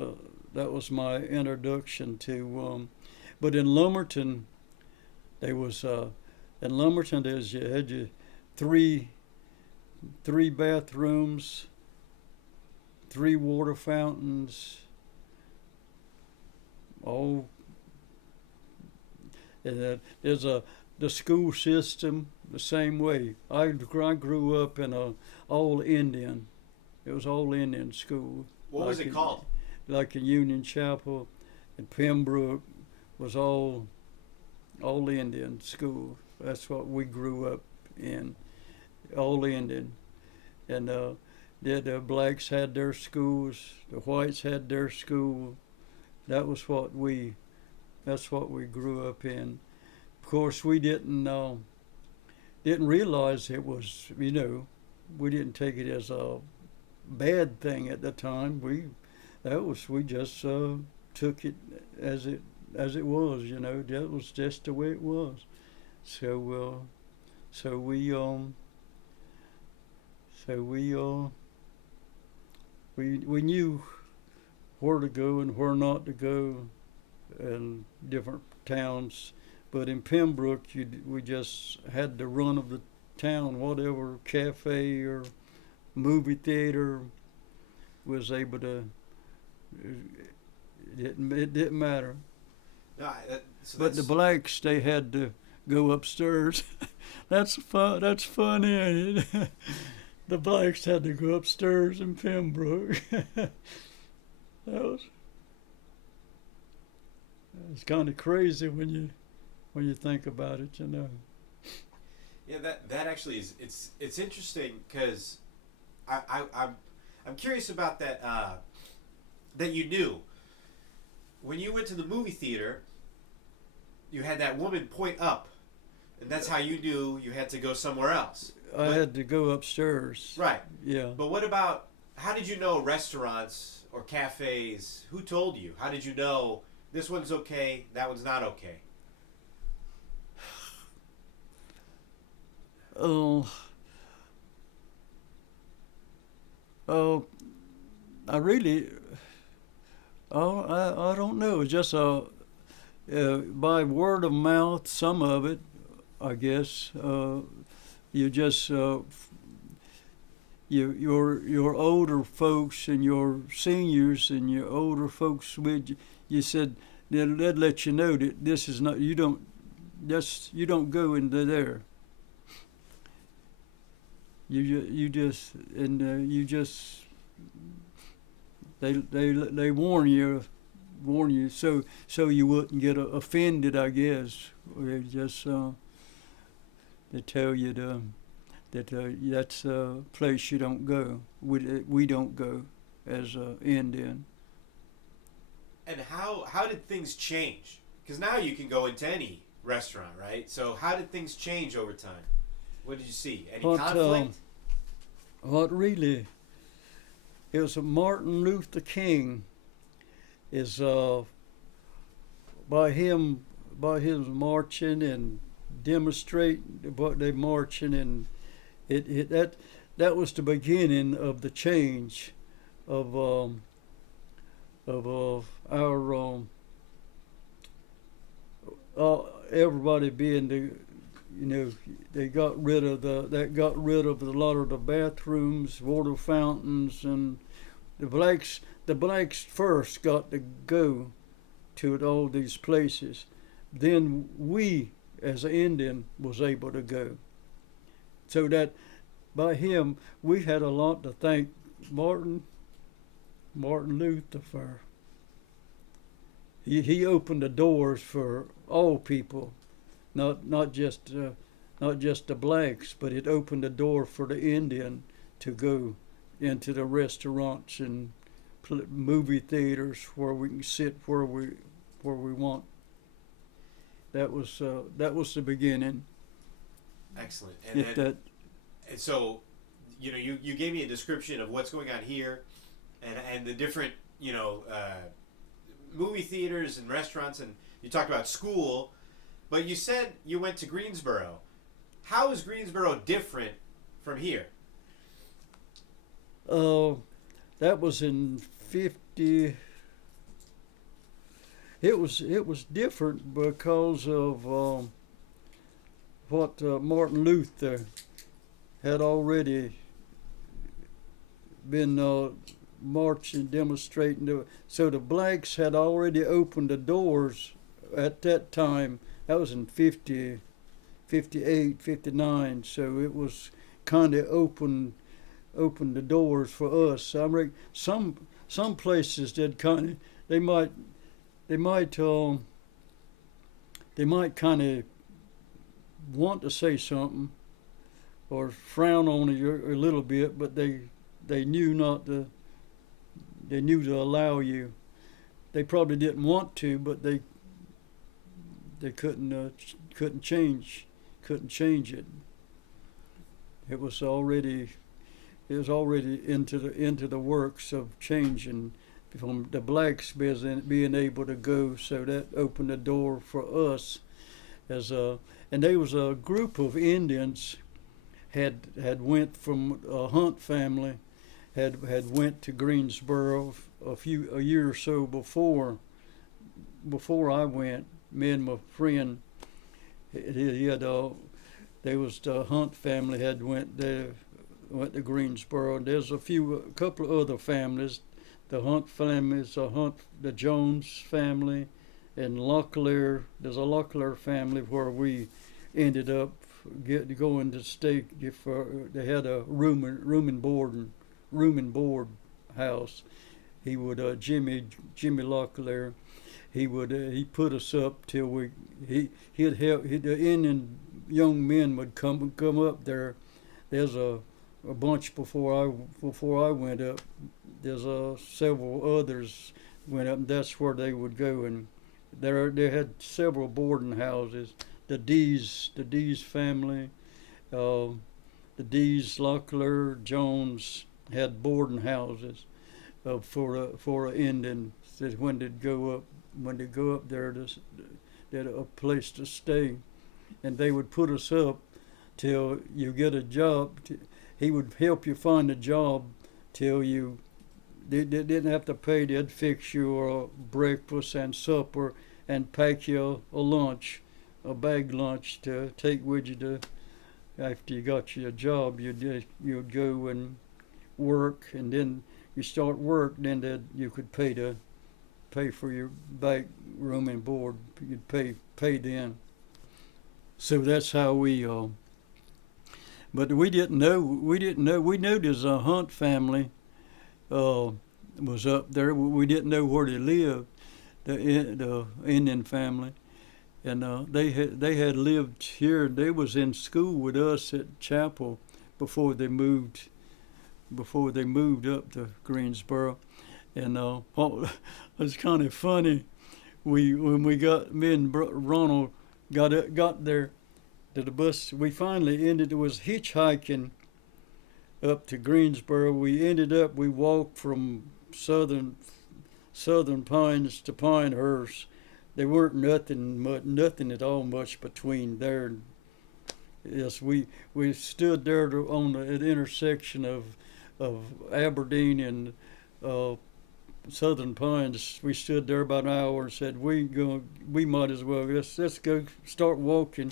my introduction to. But in Lumberton, you had three bathrooms, 3 water fountains, all. And there's the school system the same way. I grew up in all Indian. It was all Indian school. What was it called? Like in Union Chapel and Pembroke was all Indian school. That's what we grew up in, all Indian. And the blacks had their schools, the whites had their school. That's what we grew up in. Of course, we didn't realize it was, we didn't take it as a bad thing at the time. We just took it as it was, that was just the way it was. So we knew where to go and where not to go in different towns. But in Pembroke, we just had the run of the town, whatever cafe or movie theater was able to. It didn't matter. But the blacks, they had to go upstairs. That's funny, ain't it? The blacks had to go upstairs in Pembroke. It's kind of crazy when you think about it, Yeah, that actually is. It's interesting because I'm curious about that. That you knew when you went to the movie theater, you had that woman point up, and that's how you knew you had to go somewhere else. I had to go upstairs. Right. Yeah. But what about? How did you know restaurants or cafes? Who told you? How did you know this one's okay, that one's not okay? Oh. Oh. I really. Oh, I don't know. Just by word of mouth, some of it, I guess. You just your older folks and your seniors and your older folks with you said they'd let you know that this is not you don't go into there. You just they warn you so you wouldn't get offended, I guess. They just they tell you that that's a place you don't go. We don't go as Indian. And how did things change? Because now you can go into any restaurant, right? So how did things change over time? What did you see? Any conflict? What really? It was Martin Luther King. Is by his marching and demonstrating what they marching, and that was the beginning of the change of our everybody being they got rid of a lot of the bathrooms, water fountains, and the blacks first got to go to all these places. Then we, as an Indian, was able to go. So that by him, we had a lot to thank Martin Luther for. He opened the doors for all people, not just the blacks, but it opened the door for the Indian to go into the restaurants and movie theaters where we can sit where we want. That was the beginning. Excellent. And so, you gave me a description of what's going on here, and the different movie theaters and restaurants, and you talked about school, but you said you went to Greensboro. How is Greensboro different from here? That was in 50. It was different because of what Martin Luther had already been marching, demonstrating. So the blacks had already opened the doors at that time. That was in 50, 58, 59. So it was kind of opened the doors for us. I mean, some places did kind of they might kind of want to say something or frown on it a little bit, but they knew not to. They knew to allow you. They probably didn't want to, but they couldn't change it. It was already into the works of changing from the blacks being able to go. So that opened the door for us and there was a group of Indians had went from a Hunt family had went to Greensboro a year or so before I went. Me and my friend, there was the Hunt family had went to Greensboro. And there's a couple of other families. The Hunt families, the Jones family, and Locklear. There's a Locklear family where we ended up going to stay for. They had a room and board house. He would Jimmy Locklear. He put us up till he'd help. The Indian young men would come up there. There's a a bunch before I went up. There's several others went up, and that's where they would go. And they had several boarding houses. The Dees family, the Dees, Locklear, Jones had boarding houses for a Indian. That when they go up there, they had a place to stay, and they would put us up till you get a job. He would help you find a job till you. They didn't have to pay. They'd fix you a breakfast and supper and pack you a lunch, a bag lunch to take with you to. After you got your job, you'd go and work, and then you start work. Then you could pay for your back room and board. You'd pay then. So that's how we. But we didn't know. We knew there's a Hunt family was up there. We didn't know where they lived. The Indian family, and they had lived here. They was in school with us at Chapel before they moved up to Greensboro, and it was kind of funny. Me and Ronald got there to the bus. We finally it was hitchhiking up to Greensboro. We walked from Southern Pines to Pinehurst. There weren't nothing at all much between there. Yes, we stood there on the intersection of Aberdeen and Southern Pines. We stood there about an hour and said we might as well let's go start walking.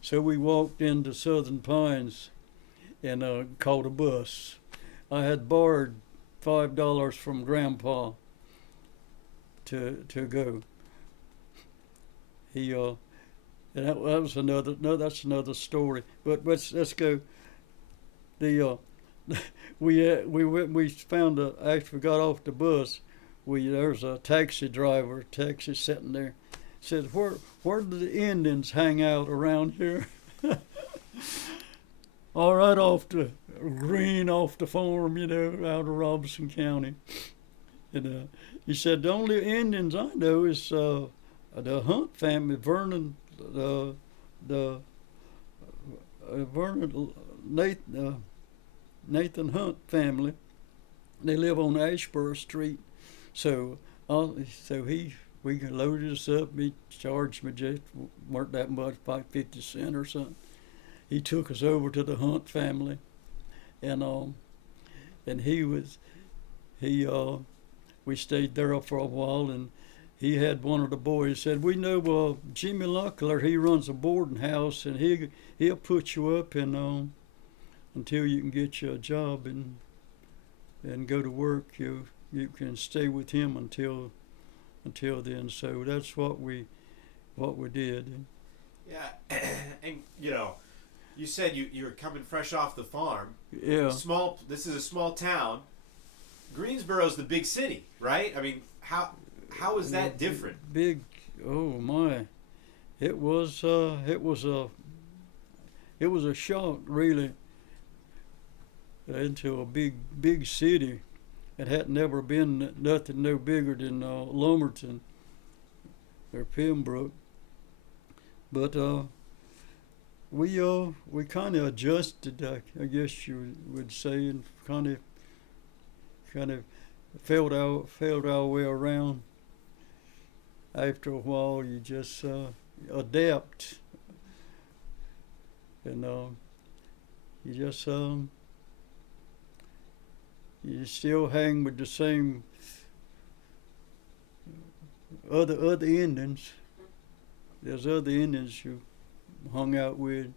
So we walked into Southern Pines and caught a bus. I had borrowed $5 from Grandpa to go. He and that was that's another story. But let's go. We found after we got off the bus, there's a taxi sitting there. Said, where do the Indians hang out around here? All right, off the farm, out of Robeson County. And he said the only Indians I know is the Hunt family, Vernon, Nathan Hunt family. They live on Ashboro Street. So we loaded us up. He charged me just weren't that much, about 50 cents or something. He took us over to the Hunt family, and we stayed there for a while, and he had one of the boys said, we know Jimmy Luckler, he runs a boarding house, and he'll put you up and until you can get you a job and go to work. You can stay with him until then. So that's what we did. Yeah, and you said you're coming fresh off the farm. Yeah. This is a small town. Greensboro's the big city, right? I mean, how is that different? Big, oh my, it was a shock, really, into a big city. It had never been nothing no bigger than Lumberton or Pembroke, but we kind of adjusted, I guess you would say, and kind of felt our way around. After a while, you just adapt, and you just you still hang with the same other Indians. There's other Indians you hung out with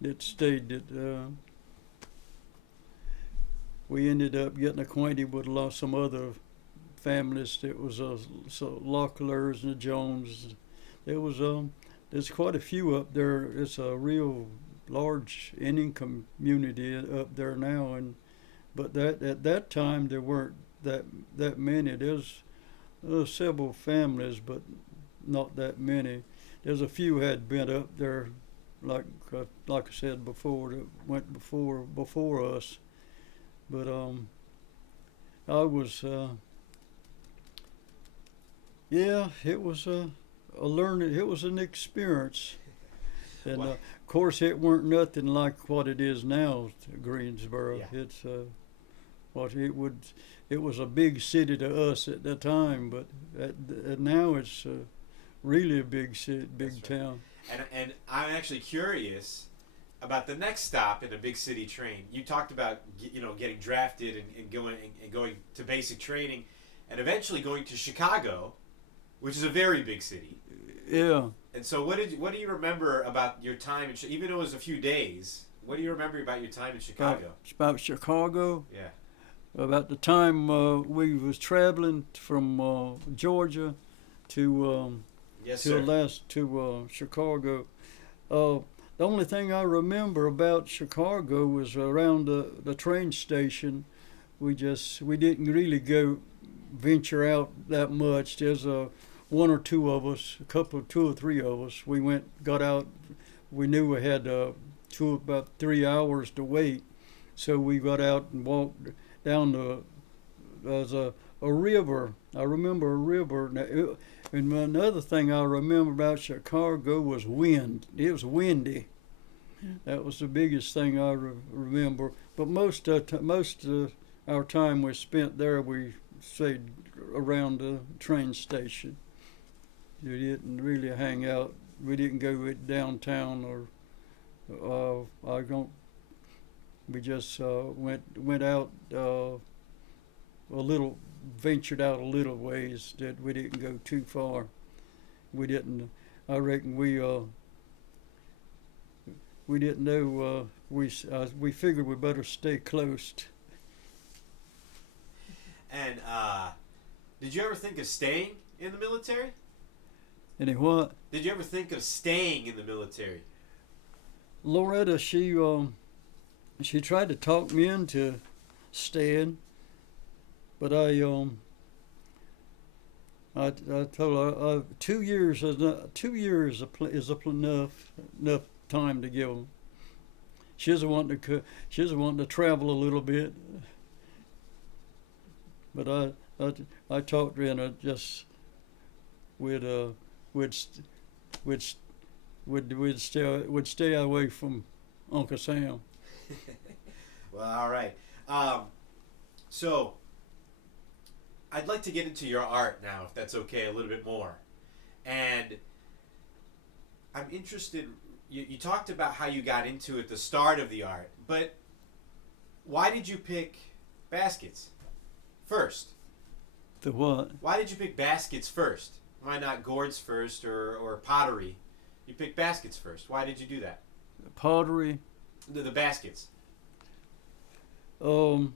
that stayed that. We ended up getting acquainted with some other families. That was Locklers and the Jones. There's quite a few up there. It's a real large Indian community up there now, but at that time there weren't that many. There's several families, but not that many. There's a few had been up there like I said before, that went before us. But I was yeah, it was a learning. It was an experience, and Wow. of course, it weren't nothing like what it is now. Greensboro. Yeah. It's what it would. It was a big city to us at the time, but now it's really a big city, big That's right. town. And I'm actually curious about the next stop in a big city train. You talked about getting drafted and going to basic training, and eventually going to Chicago, which is a very big city. Yeah. And so, what do you remember about your time in even though it was a few days? What do you remember about your time in Chicago? About Chicago. Yeah. About the time we was traveling from Georgia to Yes, sir. Chicago. The only thing I remember about Chicago was around the train station. We didn't really go venture out that much. There's one or two of us, two or three of us. We got out. We knew we had about 3 hours to wait, so we got out and walked down there's a river. I remember a river. And another thing I remember about Chicago was wind. It was windy. That was the biggest thing I remember. But most of our time we spent there, we stayed around the train station. We didn't really hang out. We didn't go downtown or I don't. We just went out a little, ventured out a little ways. That we didn't go too far. We didn't. I reckon we didn't know. We figured we better stay close. And did you ever think of staying in the military? Any what? Did you ever think of staying in the military? Loretta, she tried to talk me into staying, but I told her 2 years is enough time to give them. She was wanting to travel a little bit, but I talked to her and I just would stay away from Uncle Sam. Well, all right. So, I'd like to get into your art now, if that's okay, a little bit more. And I'm interested. You talked about how you got into it, the start of the art, but why did you pick baskets first? The what? Why did you pick baskets first? Why not gourds first or pottery? You picked baskets first. Why did you do that? Pottery. The baskets. I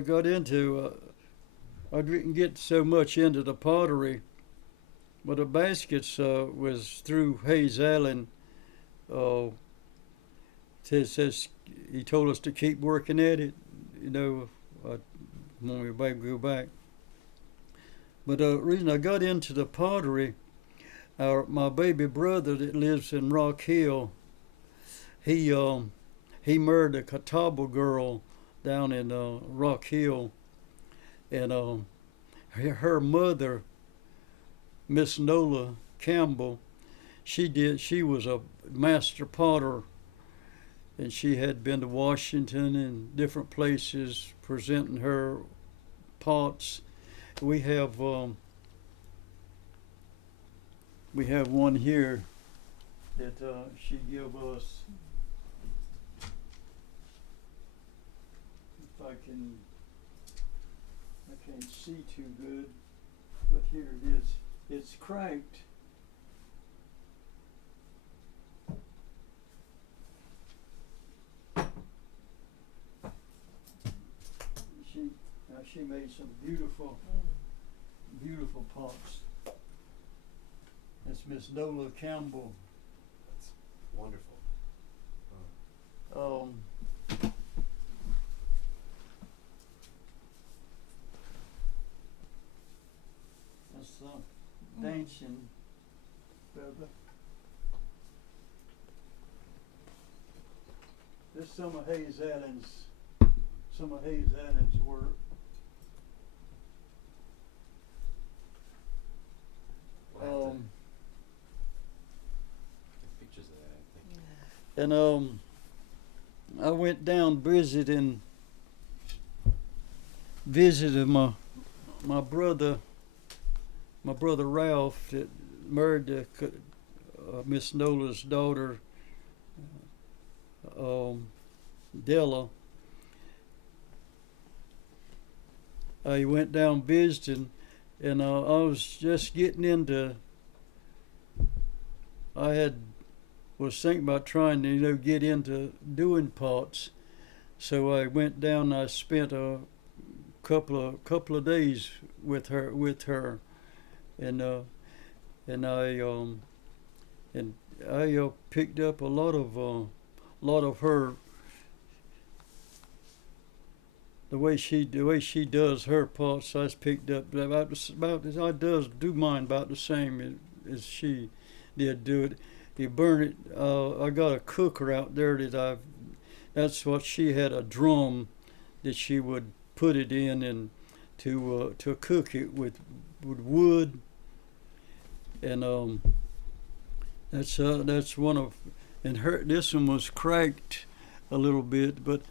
got into. I didn't get so much into the pottery, but the baskets was through Hayes Allen. Says he told us to keep working at it. When we go back. But the reason I got into the pottery, my baby brother that lives in Rock Hill, he married a Catawba girl down in Rock Hill, and her mother, Miss Nola Campbell, she was a master potter, and she had been to Washington and different places presenting her pots. We have one here that she gave us. If I can't see too good, but here it is. It's cracked. She made some beautiful pots. That's Miss Nola Campbell. That's wonderful. That's dancing feather. This is some of Hayes Allen's work. Pictures of that, I think. And I went down visited my brother Ralph that married Miss Nola's daughter, Della. I went down visiting, and I was just getting into. Was thinking about trying to get into doing pots, so I went down. I spent a couple of days with her, and I picked up a lot of her. The way she does her pots, I picked up about I do mine about the same as she did do it. You burn it. I got a cooker out there that's what she had, a drum that she would put it in and to cook it with wood, and that's one of, and her, this one was cracked a little bit, but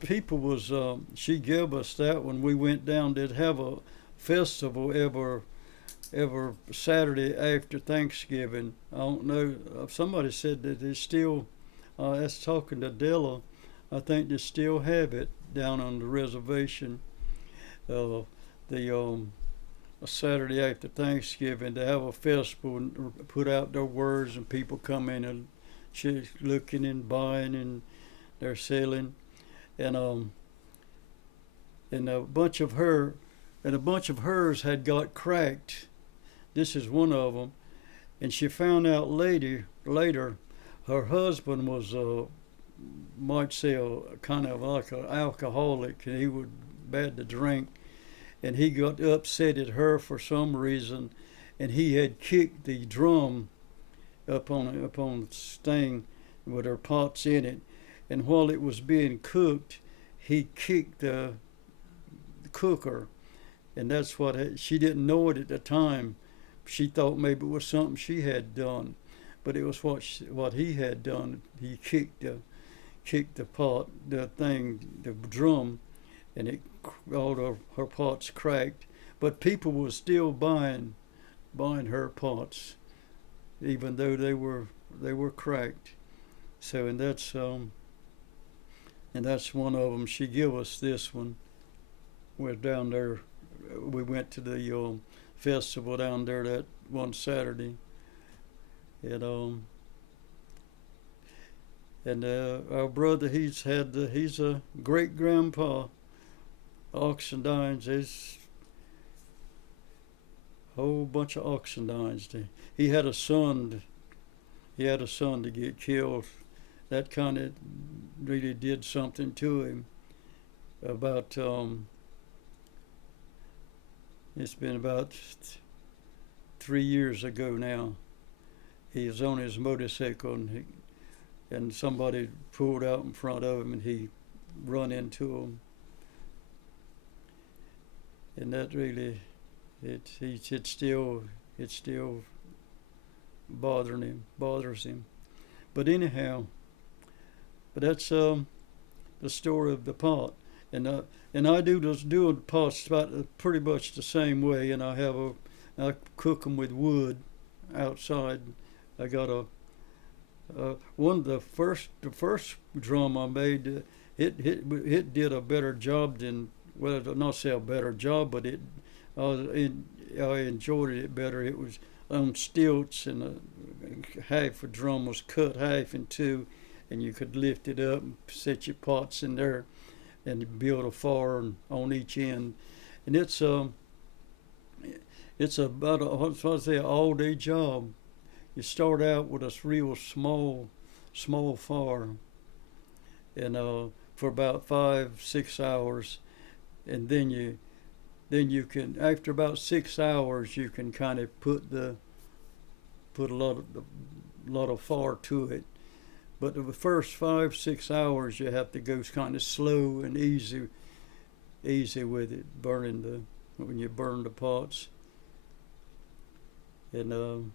people was she gave us that one. We went down. They'd have a festival every Saturday after Thanksgiving. I don't know. Somebody said that they still. That's talking to Della. I think they still have it down on the reservation. A Saturday after Thanksgiving, they have a festival and put out their wares, and people come in and looking and buying, and they're selling. And a bunch of hers had got cracked. This is one of them, and she found out later her husband was might say kind of like an alcoholic, and he was bad to drink, and he got upset at her for some reason, and he had kicked the drum up on the thing with her pots in it. And while it was being cooked, he kicked the cooker, and that's what she didn't know it at the time. She thought maybe it was something she had done, but it was what he had done. He kicked the pot, the drum, and all of her pots cracked. But people were still buying her pots, even though they were cracked. So and that's one of them. She gave us this one. We're down there. We went to the festival down there that one Saturday, and our brother, he's a great grandpa. Oxendines, there's a whole bunch of Oxendines. He had a son. He had a son to get killed. That kind of really did something to him. About it's been about 3 years ago now. He was on his motorcycle, and somebody pulled out in front of him, and he run into him. And that really, it still bothers him. But anyhow, that's the story of the pot, and I do the pots about pretty much the same way. And I cook them with wood outside. I got one of the first drum I made. It did a better job than, well, not say a better job, but I enjoyed it better. It was on stilts, and half a drum was cut half in two, and you could lift it up and set your pots in there, and build a fire on each end. And it's about an all-day job. You start out with a real small fire, and for about 5-6 hours, and then you can, after about 6 hours, you can kind of put a lot of fire to it. But the first 5-6 hours you have to go kind of slow and easy with it, when you burn the pots. And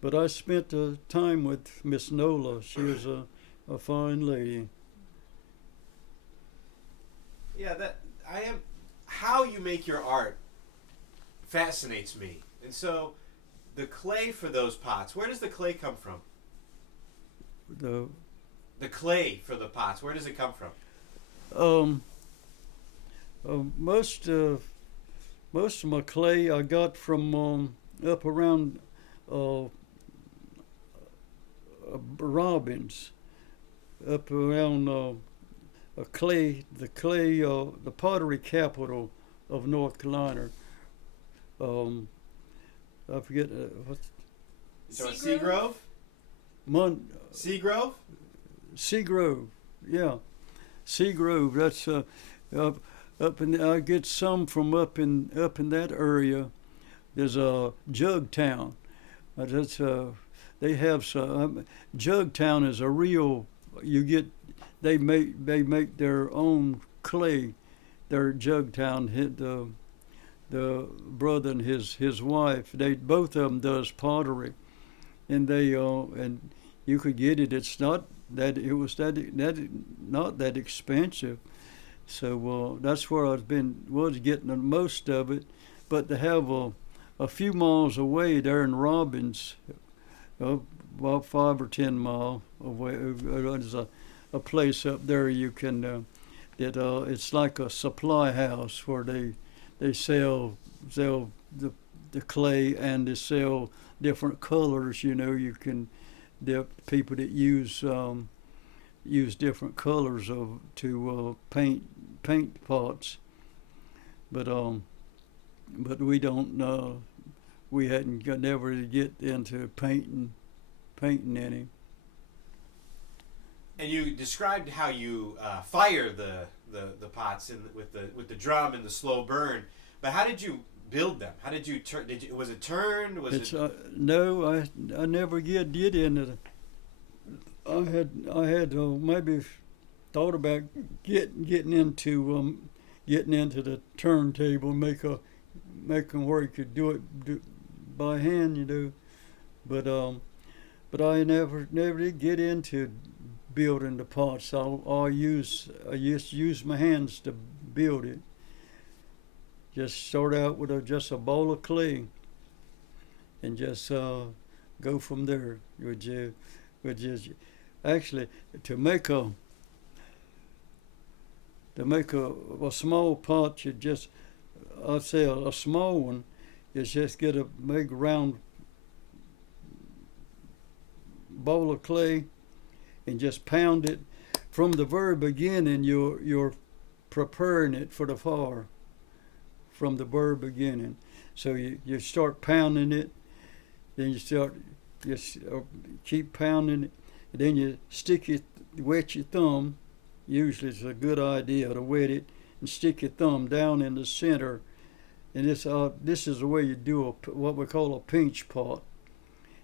but I spent time with Miss Nola. She was a fine lady. Yeah, how you make your art fascinates me. And so the clay for those pots, where does the clay come from? The clay for the pots, where does it come from? Most of my clay I got from up around Robbins, up around the pottery capital of North Carolina. I forget So Seagrove? Seagrove? Seagrove, yeah, Seagrove. That's up in. I get some from up in that area. There's a Jugtown. They have some. Jugtown is a real. They make their own clay. Their Jugtown. The brother and his wife. Both of them does pottery, and and you could get it. It's not that it was not that expensive. So that's where was getting the most of it. But to have a few miles away there in Robbins, about 5 or 10 miles away, there's a place up there you can. It's like a supply house where they sell the clay, and they sell different colors. You can the people that use different colors to paint pots, but we don't. We hadn't never get into painting any. And you described how you fire the pots with the drum and the slow burn, but how did you build them? How did you turn? Was it turned? No, I never get into it. I had maybe thought about getting into the turntable, make them where you could do it by hand, but I never did get into building the pots. I just use my hands to build it. Just start out with just a bowl of clay, and just go from there. Actually, to make a small pot, I'd say a small one is just get a big round bowl of clay and just pound it from the very beginning. You're preparing it for the fire from the very beginning. So you start pounding it, then you keep pounding it, and then you wet your thumb. Usually it's a good idea to wet it and stick your thumb down in the center. And this is the way you do what we call a pinch pot.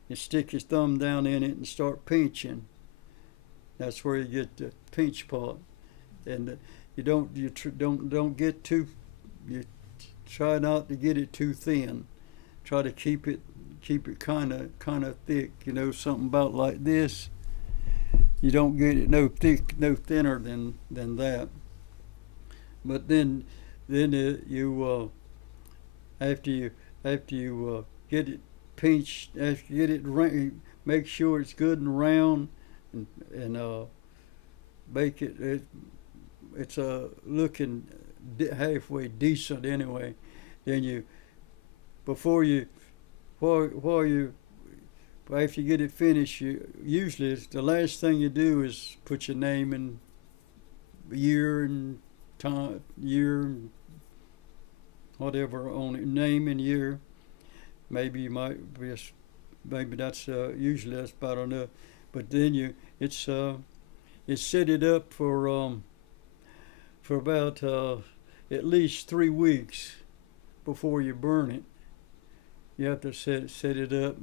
You stick your thumb down in it and start pinching. That's where you get the pinch pot. And you don't get too. You try not to get it too thin. Try to keep it kind of thick. Something about like this. You don't get it no thinner than that. But then you after you get it pinched, after you get it make sure it's good and round, and bake it. It's looking halfway decent anyway. Then after you get it finished, usually the last thing you do is put your name and year and whatever on it, name and year. Maybe you might maybe that's usually that's about enough. But then you set it up for about at least 3 weeks before you burn it. You have to set it up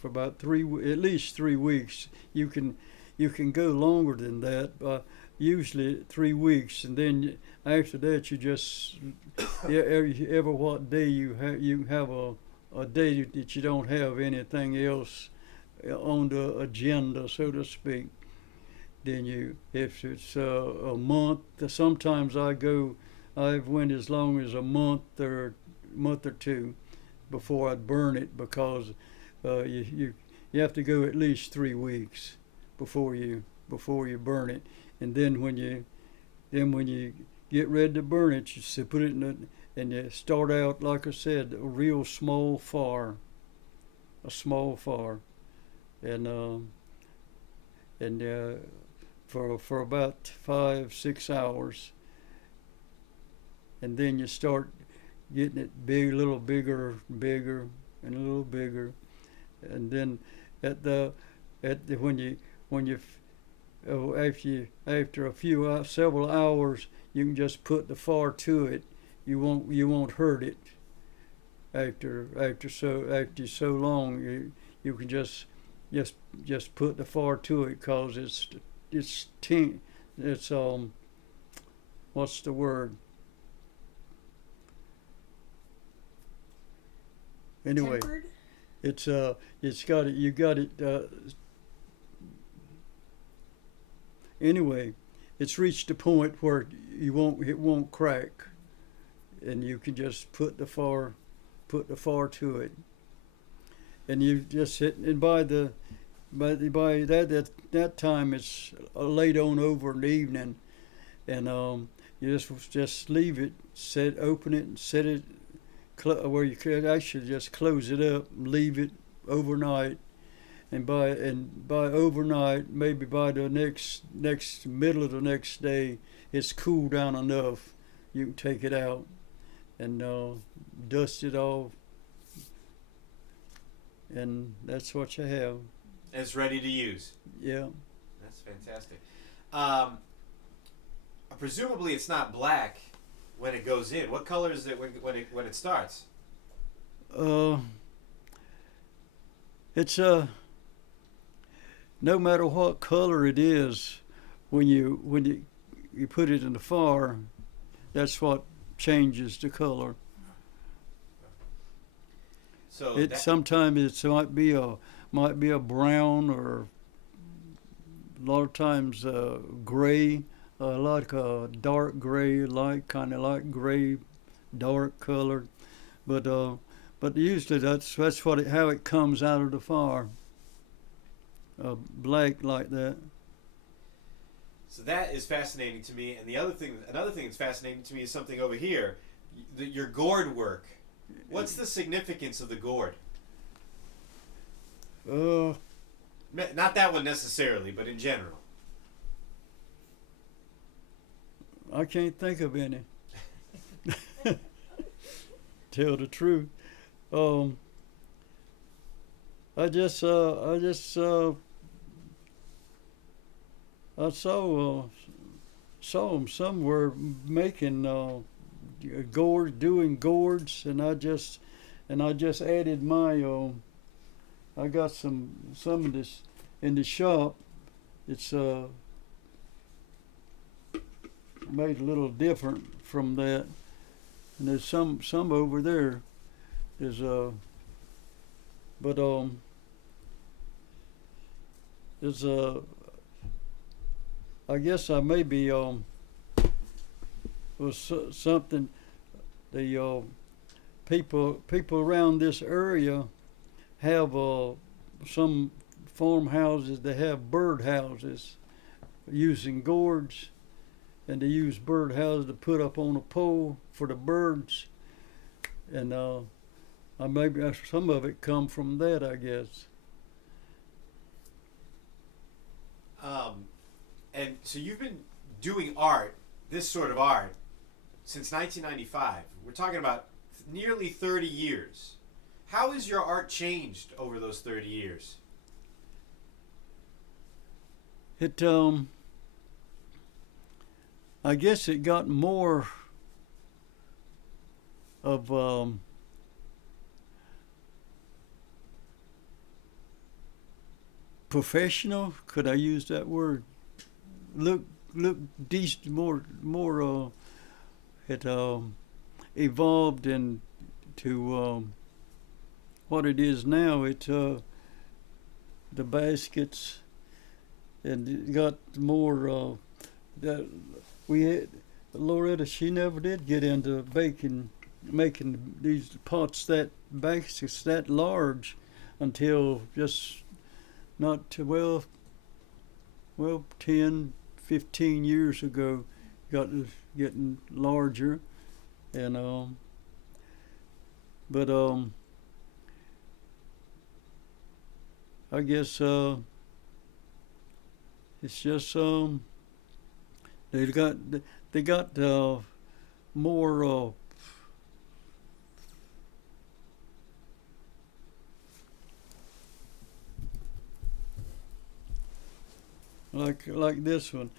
for about at least 3 weeks. You you can go longer than that. Usually 3 weeks, and then after that you just every what day you have a day that you don't have anything else on the agenda, so to speak. Then if it's a month, sometimes I've went as long as a month or two before I'd burn it, because you have to go at least 3 weeks before you burn it. And then when you get ready to burn it, you put it and you start out, like I said, a real small fire, and for about 5-6 hours, and then you start getting it a little bigger, and a little bigger, and then after several hours, you can just put the fire to it. You won't hurt it. After so long, you can just put the fire to it, cause it's what's the word? Anyway, Tempered? you got it. Anyway, it's reached a point where it won't crack, and you can just put the fire to it, and you just hit. And by that time it's late on over in the evening, and you just leave it, open it, and set it where you could actually just close it up and leave it overnight. And by overnight, maybe by the next middle of the next day, it's cooled down enough. You can take it out and dust it off, and that's what you have. It's ready to use. Yeah. That's fantastic. Presumably, it's not black when it goes in. What color is it when it starts? It's no matter what color it is, when you put it in the fire, that's what changes the color. So sometimes it might be a brown, or a lot of times gray, like a dark gray, kind of like gray, dark color, but usually that's how it comes out of the fire. Black like that. So that is fascinating to me. And another thing that's fascinating to me is something over here, your gourd work. What's the significance of the gourd? Not that one necessarily, but in general. I can't think of any. Tell the truth. I saw them somewhere making doing gourds, and I just added my. I got some of this in the shop. It's made a little different from that, and there's some over there. There's there's I guess I maybe was something. The people around this area have some farmhouses. They have bird houses using gourds, and they use bird houses to put up on a pole for the birds, and maybe some of it come from that, I guess. And so you've been doing art, this sort of art, since 1995. We're talking about nearly 30 years. How has your art changed over those 30 years? I guess it got more of professional. Could I use that word? Look decent, more it evolved into what it is now. It's the baskets, and it got more. That we had Loretta. She never did get into making these pots baskets that large until just not too well 10, 15 years ago. Got getting larger, and but I guess it's just they got more like this one.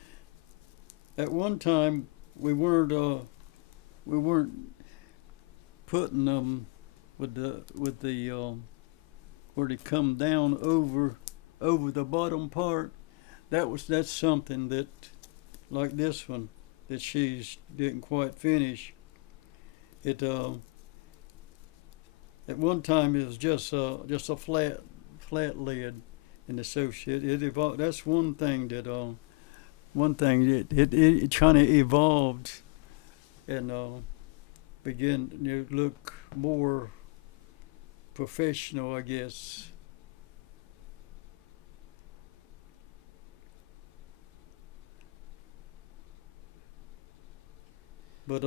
At one time we weren't putting them with the where they come down over the bottom part. That's something that, like this one, that she didn't quite finish. It at one time it was just a flat lid and associate. It evolved. That's one thing that it kind of evolved and began to look more professional, I guess. But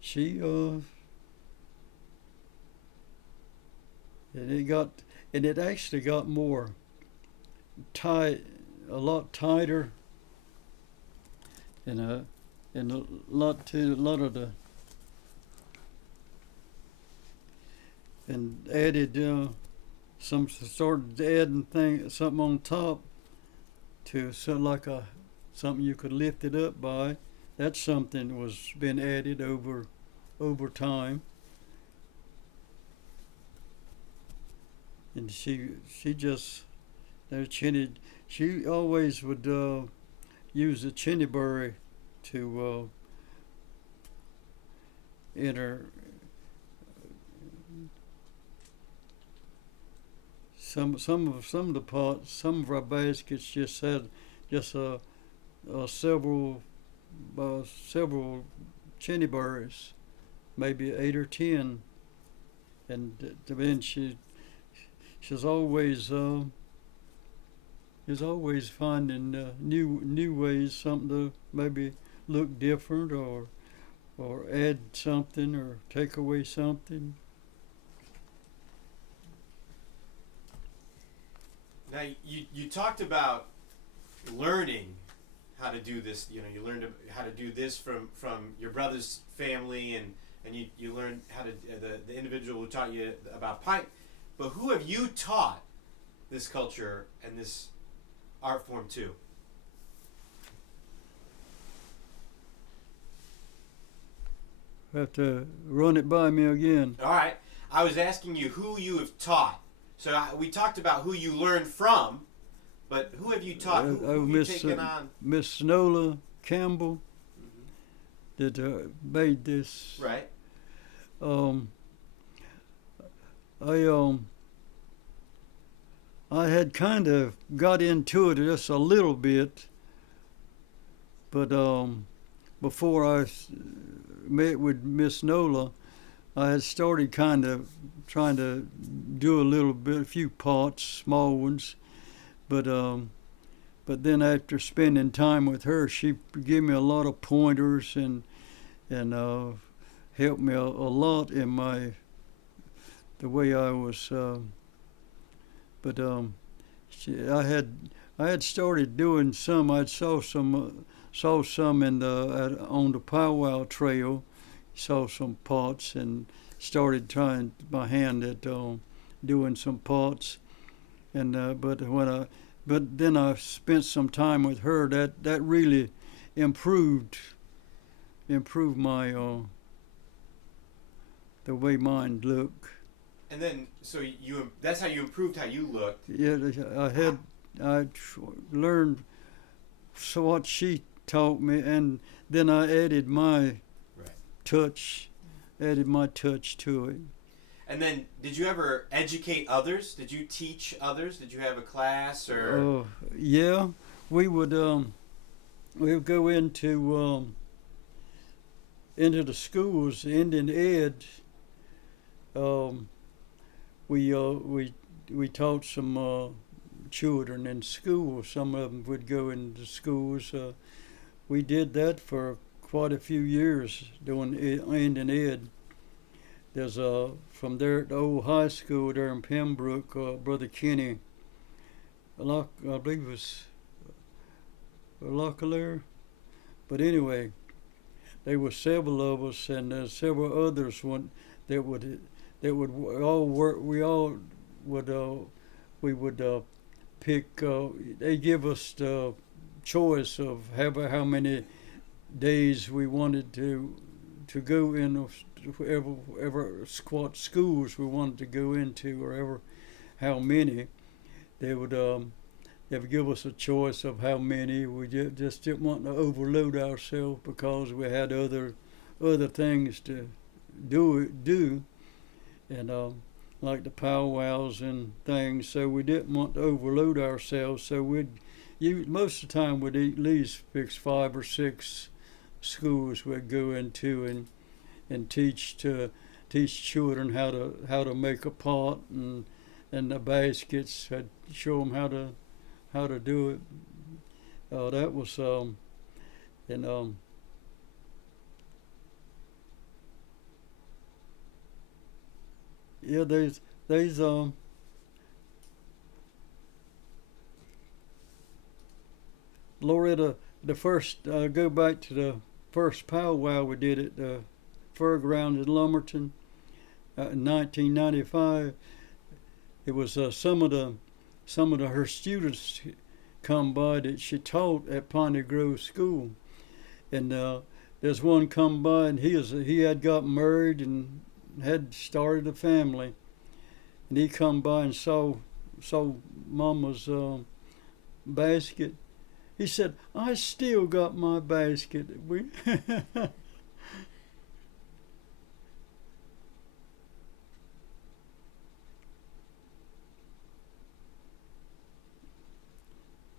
she and it actually got more tight, a lot tighter, and a lot of the, and added started adding something on top to something you could lift it up by. That's something was been added over time. And she just she always would use the chinnyberry to in her some of the pots, some of our baskets just had just several chinnyberries, maybe 8 or 10, and then she's always finding new ways, something to maybe look different or add something or take away something. Now you talked about learning how to do this. You know, you learned how to do this from your brother's family, and you learned how to the individual who taught you about pipe. But who have you taught this culture and this art form to? Have to run it by me again. All right. I was asking you who you have taught. So we talked about who you learned from, but who have you taught? Who have you taken on? Miss Nola Campbell that made this. Right. I had kind of got into it just a little bit, but before I met with Miss Nola, I had started kind of trying to do a few pots, small ones, but then after spending time with her, she gave me a lot of pointers and helped me a lot in the way I was. I had started doing some. I saw some in on the powwow trail. Saw some pots and started trying my hand at doing some pots. And but then I spent some time with her. That really improved my the way mine look. And then, so that's how you improved how you looked. Yeah, learned so what she taught me, and then I added my touch to it. And then, did you ever educate others? Did you teach others? Did you have a class or? Yeah, we would go into the schools, Indian Ed. We taught some children in school. Some of them would go into schools. We did that for quite a few years doing Indian Ed. There's from there at the old high school there in Pembroke, Brother Kenny, I believe it was Locklear. But anyway, there were several of us, and several others that would all work. We would pick. They give us the choice of how many days we wanted to go in, whatever squat schools we wanted to go into, or ever how many. They would give us a choice of how many. We just didn't want to overload ourselves because we had other things to do, and like the powwows and things. So we didn't want to overload ourselves. So most of the time we'd at least fix 5 or 6 schools we'd go into and teach children how to make a pot and the baskets. I'd show them how to do it. That was yeah. There's Loretta. The first go back to the first powwow we did at the fairground in Lumberton in 1995. It was some of her students come by that she taught at Piney Grove School, and there's one come by, and he had got married and had started a family, and he come by and saw Mama's basket. He said, "I still got my basket."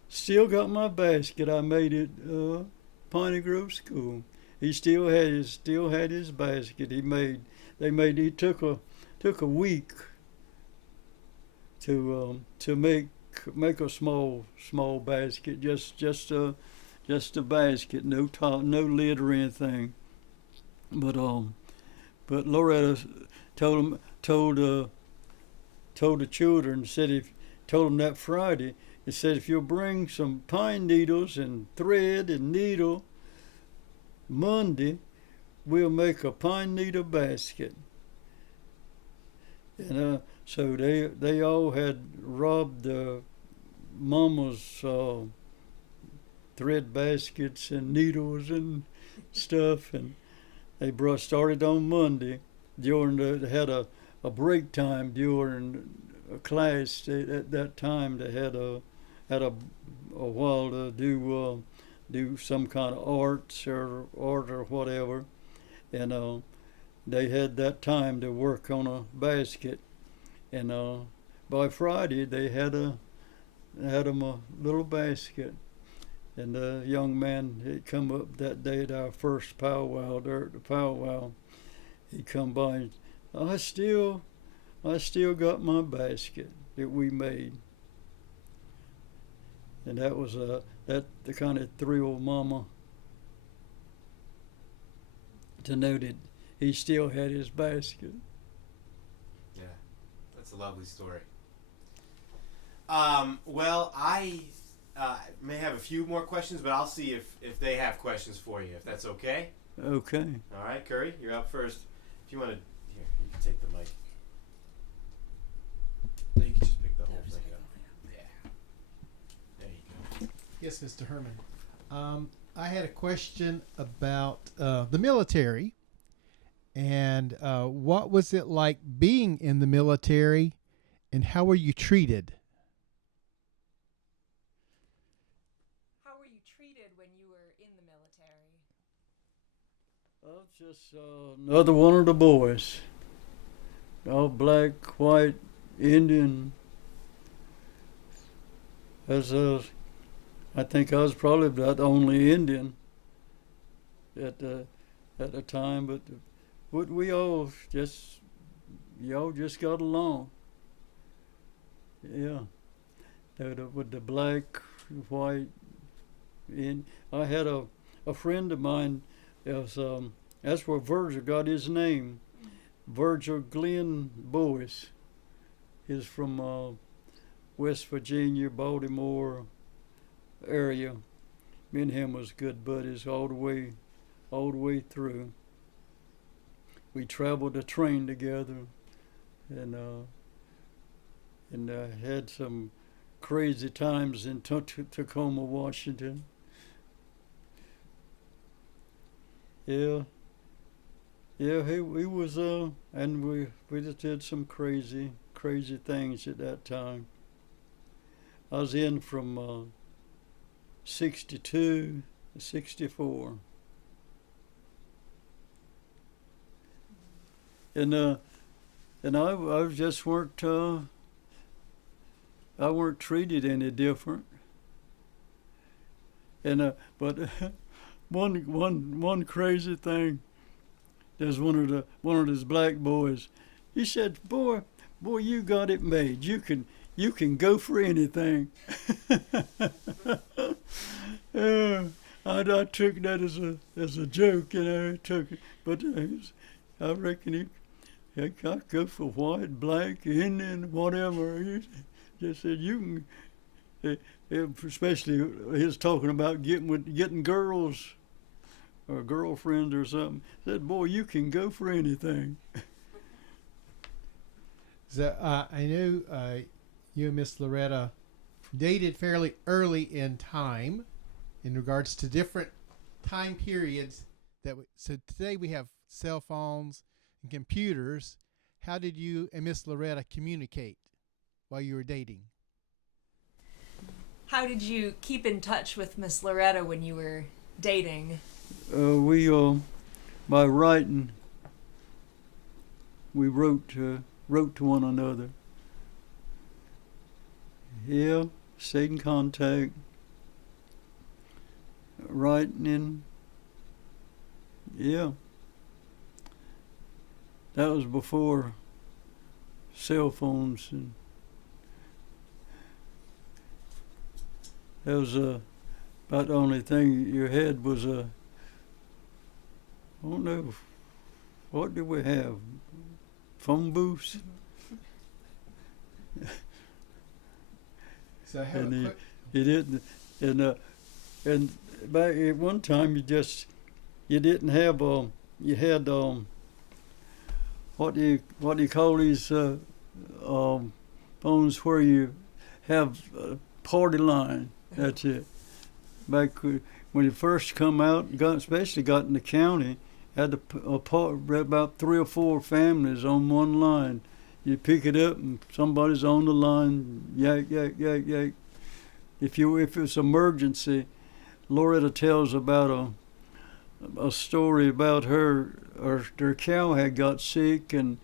Still got my basket. I made it Piney Grove School. He still had his basket. He took a week to make a small basket, just a basket, no top, no lid or anything. But Loretta told the children, told them that Friday. It said, if you'll bring some pine needles and thread and needle, Monday we'll make a pine needle basket. And so they all had robbed Mama's thread baskets and needles and stuff, and they started on Monday. They had a break time during a class. At that time they had a while to do some kind of art or whatever, and they had that time to work on a basket, and by Friday they had them a little basket. And the young man had come up that day at our first powwow, there at the powwow. He come by and, I still got my basket that we made. And that was that kind of thrilled Mama to know that he still had his basket. Yeah, that's a lovely story. Well, I may have a few more questions, but I'll see if they have questions for you, if that's okay. Okay. All right, Curry, you're up first. If you want to, here, you can take the mic. No, you can just pick the whole thing up. Yeah. There you go. Yes, Mr. Herman. I had a question about the military, And what was it like being in the military, and how were you treated? How were you treated when you were in the military? I was just another one of the boys. All black, white, Indian. I think I was probably about the only Indian at the time, but we all just got along. Yeah, with the black, white, and I had a friend of mine. That's where Virgil got his name, Virgil Glenn Boyce. He's from West Virginia, Baltimore area. Me and him was good buddies all the way through. We traveled the train together, and had some crazy times in Tacoma, Washington. Yeah, he was and we just did some crazy things at that time. I was in from 62 to 64. And I just weren't I weren't treated any different. And but one crazy thing, there's one of those black boys. He said, boy, you got it made. You can go for anything. I took that as a joke, I took it, but I reckon I go for white, black, Indian, whatever. He just said you can, especially he's talking about getting girls or girlfriends or something. Said, boy, you can go for anything. So I know you and Miss Loretta dated fairly early in time, in regards to different time periods. So today we have cell phones and computers. How did you and Miss Loretta communicate while you were dating? How did you keep in touch with Miss Loretta when you were dating? We by writing. We wrote to one another. Yeah, stayed in contact. Writing in. Yeah. That was before cell phones, and that was about the only thing you had was I don't know, what did we have? Phone booths? So I have And a quick... you didn't, and back at one time you didn't have you had what do you call these phones where you have a party line? That's it. Back when you first come out, especially got in the county, had about 3 or 4 families on one line. You pick it up and somebody's on the line, yak, yak, yak, yak. If it's emergency, Loretta tells about a story about her cow had got sick, and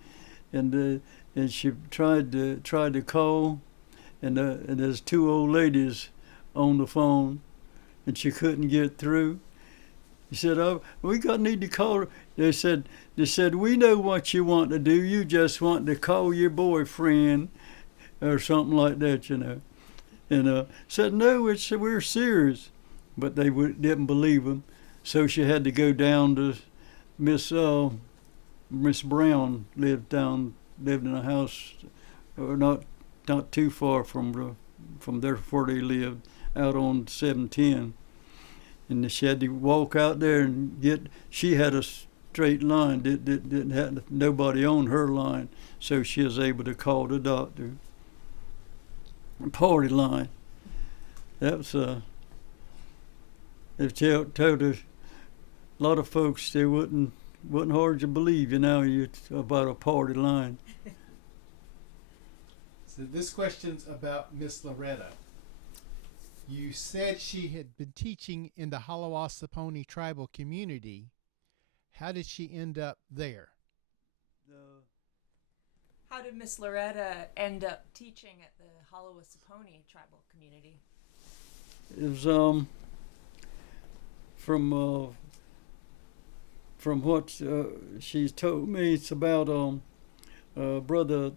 she tried to call, and there's 2 old ladies on the phone, and she couldn't get through. He said, "Oh, we need to call her." They said, "We know what you want to do. You just want to call your boyfriend," or something like that, And said, "No, we're serious," but they didn't believe him. So she had to go down to Miss Brown lived in a house, not too far from there where they lived, out on 710. And she had to walk out there and she had a straight line, didn't have nobody on her line, so she was able to call the doctor. Party line. That was they told her, a lot of folks they wouldn't wasn't hard to believe. It's about a party line. So this question's about Miss Loretta. You said she had been teaching in the Halawassaponi tribal community. How did she end up there? How did Miss Loretta end up teaching at the Halawassaponi tribal community? It was from what she's told me. It's about brother.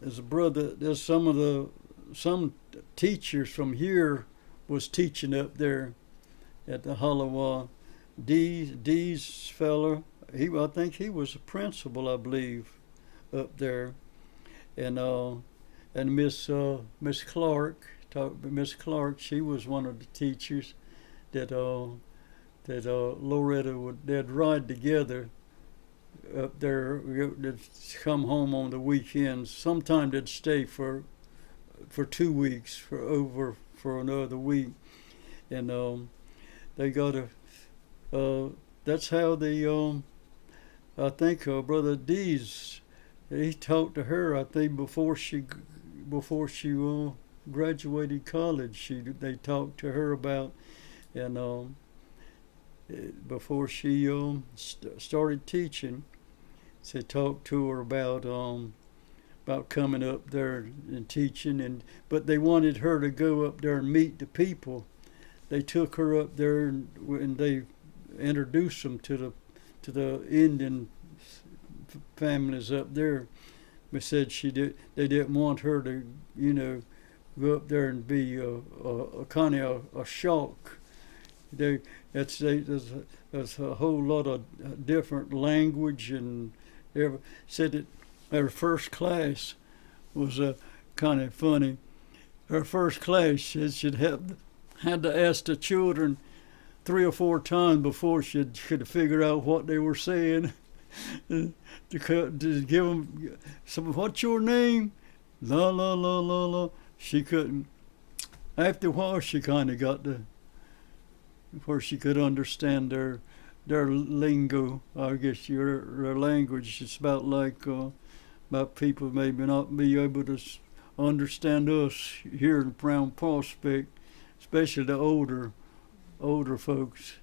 There's a brother. There's some teachers from here was teaching up there at the Halawa. D's fella. I think he was a principal, I believe, up there, and Miss Clark. Miss Clark, she was one of the teachers that Loretta they'd ride together up there. They'd come home on the weekends. Sometimes they'd stay for 2 weeks for another week, and they got that's how they I think Brother D's, he talked to her. I think before she graduated college, they talked to her about, and before she started teaching, they talked to her about coming up there and teaching, but they wanted her to go up there and meet the people. They took her up there and they introduced them to the Indian families up there. But said they didn't want her to, go up there and be a kind of a shock. There's a whole lot of different language, and said that her first class was kind of funny. Her first class, she'd had to ask the children 3 or 4 times before she could figure out what they were saying. to give them some, what's your name? La la la la la. She couldn't. After a while, she kind of got to where she could understand their lingo. I guess their language. It's about like about people maybe not be able to understand us here in Brown Prospect, especially the older folks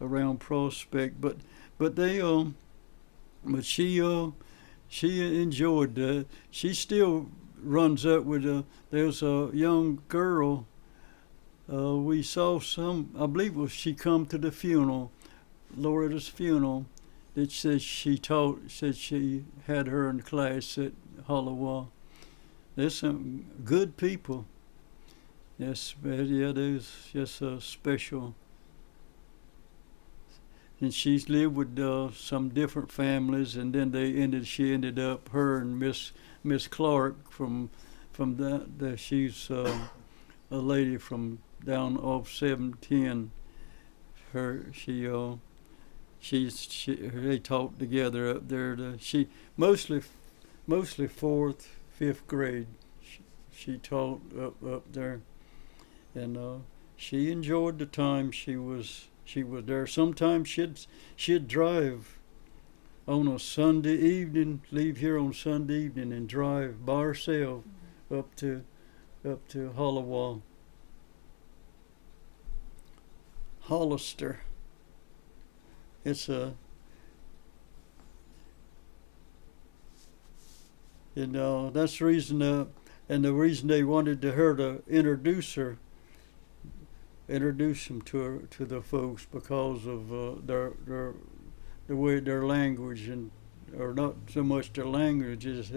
around Prospect. But she enjoyed that. She still runs up with there's a young girl. We saw I believe she come to the funeral, Loretta's funeral, that said said she had her in class at Halawa. There's some good people. Yes, there's just a special. And she's lived with some different families, and then she ended up, her and Miss Clark from that she's a lady from down off 710. They talked together up there. She mostly 4th, 5th grade. She taught up there, and she enjoyed the time she was there. Sometimes she'd drive on a Sunday evening, leave here on Sunday evening, and drive by herself up to Halawa. Hollister. It's that's the reason, and the reason they wanted her to introduce them to the folks, because of the way their language, or not so much their language, it's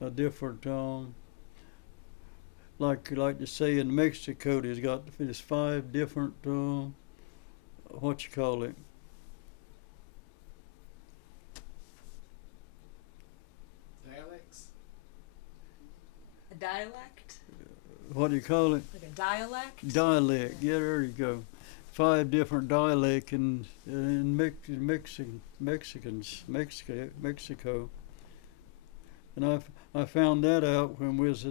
a different, like to say in Mexico, there's 5 different what you call it? Dialects? A dialect? What do you call it? Like a dialect? Dialect. Yeah, there you go. 5 different dialects in Mexico. And I found that out when we was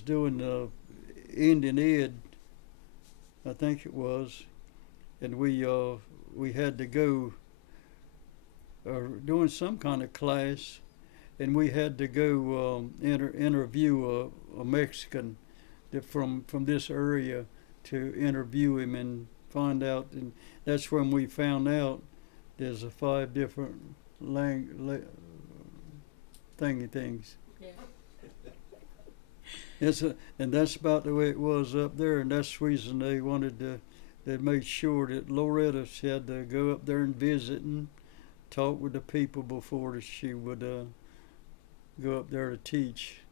doing Indian Ed I think it was, and we had to go doing some kind of class, and we had to go interview a Mexican from this area to interview him and find out, and that's when we found out there's 5 different thingy things. Yeah. And that's about the way it was up there, and that's the reason they wanted to. They made sure that Loretta had to go up there and visit and talk with the people before she would go up there to teach.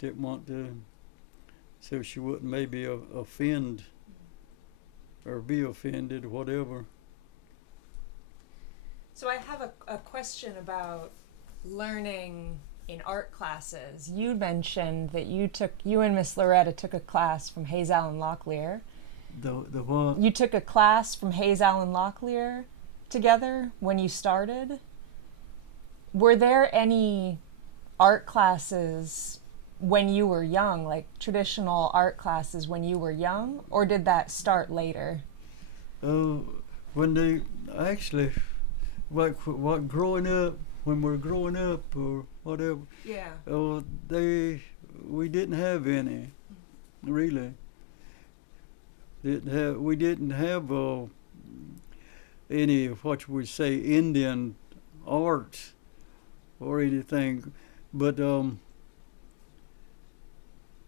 Didn't want to, so she wouldn't maybe offend or be offended or whatever. So I have a question about learning in art classes. You mentioned that you and Miss Loretta took a class from Hayes Allen Locklear. The what? You took a class from Hayes Allen Locklear together when you started. Were there any art classes when you were young, like traditional art classes when you were young, or did that start later? When they actually, like what growing up, when we're growing up or whatever. Yeah. We didn't have any, really. We didn't have any, what we say, Indian art or anything, but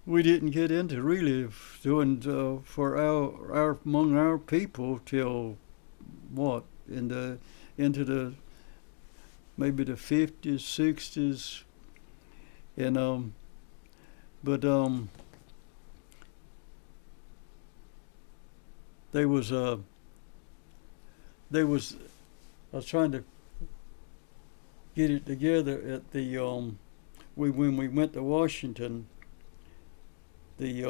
we didn't get into really doing for our among our people till what into the maybe the 50s, 60s, and but there was I was trying to get it together at the when we went to Washington. We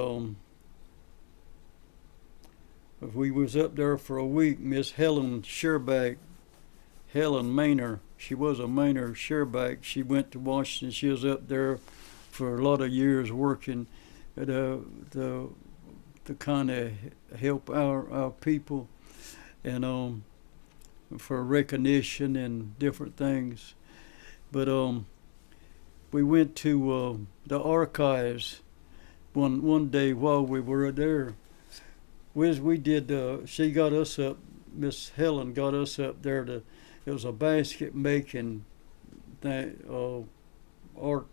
was up there for a week. Miss Helen Maynor, she was a Maynor Sherback. She went to Washington. She was up there for a lot of years working to kind of help our people and for recognition and different things. But we went to the archives one day while we were there. We did. She got us up. Miss Helen got us up there to. It was a basket making art.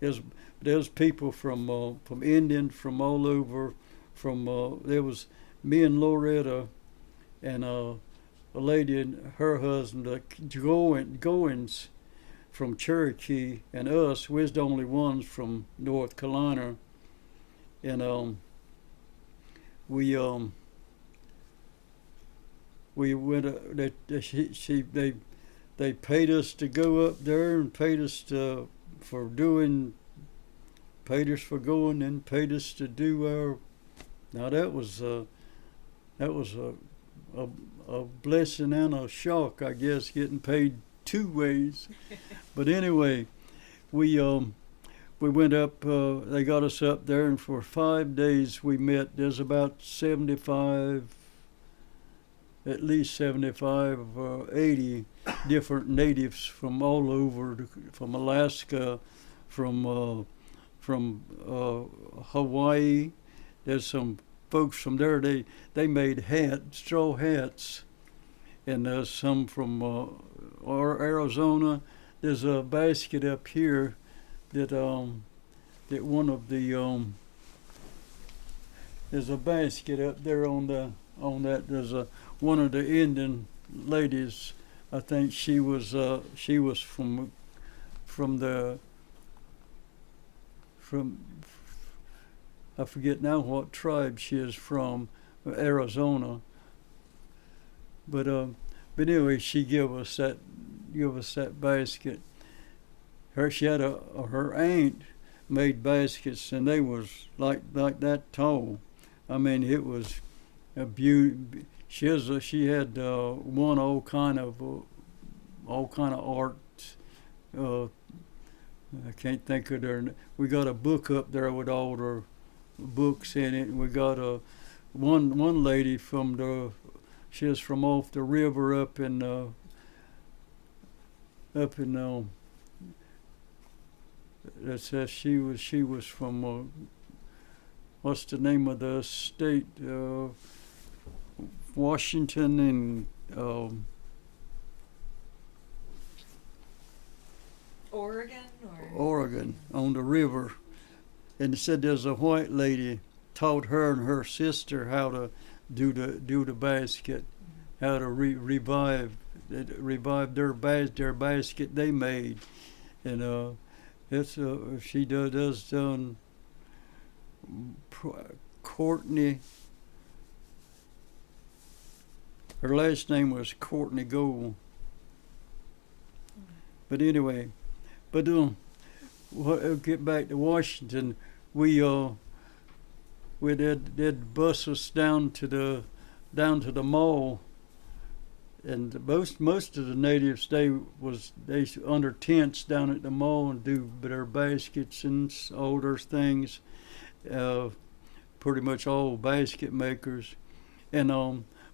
There was people from Indian, from all over. There was me and Loretta and a lady and her husband, Goins from Cherokee, and us. We was the only ones from North Carolina, and we went. They paid us to go up there and paid us for going and paid us to do our. Now that was a blessing and a shock, I guess, getting paid 2 ways. But anyway, we went up. They got us up there, and for 5 days we met. There's about 75, at least 75 or 80 different natives from all over, from Alaska, from Hawaii. There's some folks from there. They made straw hats, and some from Arizona. There's a basket up here that one of the there's a basket up there on that. There's one of the Indian ladies. I think she was from I forget now what tribe she is from, Arizona. But anyway, she gave us that basket. She had her aunt made baskets, and they was like that tall. I mean, it was a beauty. She had won all kind of art. I can't think of their. We got a book up there with all their books in it, and we got one lady she was from off the river up in that says she was from what's the name of the state, Washington, and Oregon on the river. And it said there's a white lady taught her and her sister how to do the basket, how to revive their basket they made. And it's she does done Courtney. Her last name was Courtney Gold. But anyway, get back to Washington. They'd bus us down to the mall, and most of the natives they under tents down at the mall and do their baskets and all their things. Pretty much all basket makers, and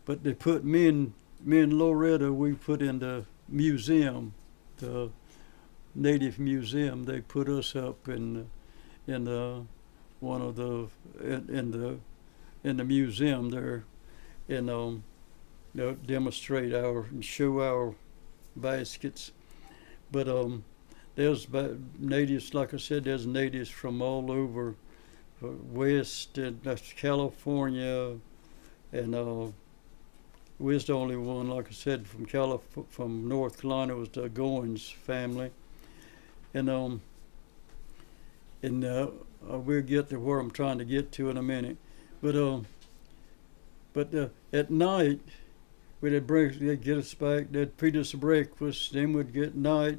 but they put me and Loretta, we put in the museum, the Native Museum. They put us up in one of the in the museum there, and demonstrate and show our baskets. But there's natives, like I said, there's natives from all over West and California, and we was the only one, like I said, from North Carolina. Was the Goins family, and we'll get to where I'm trying to get to in a minute. But at night, they'd get us back. They'd feed us breakfast. Then we'd get night.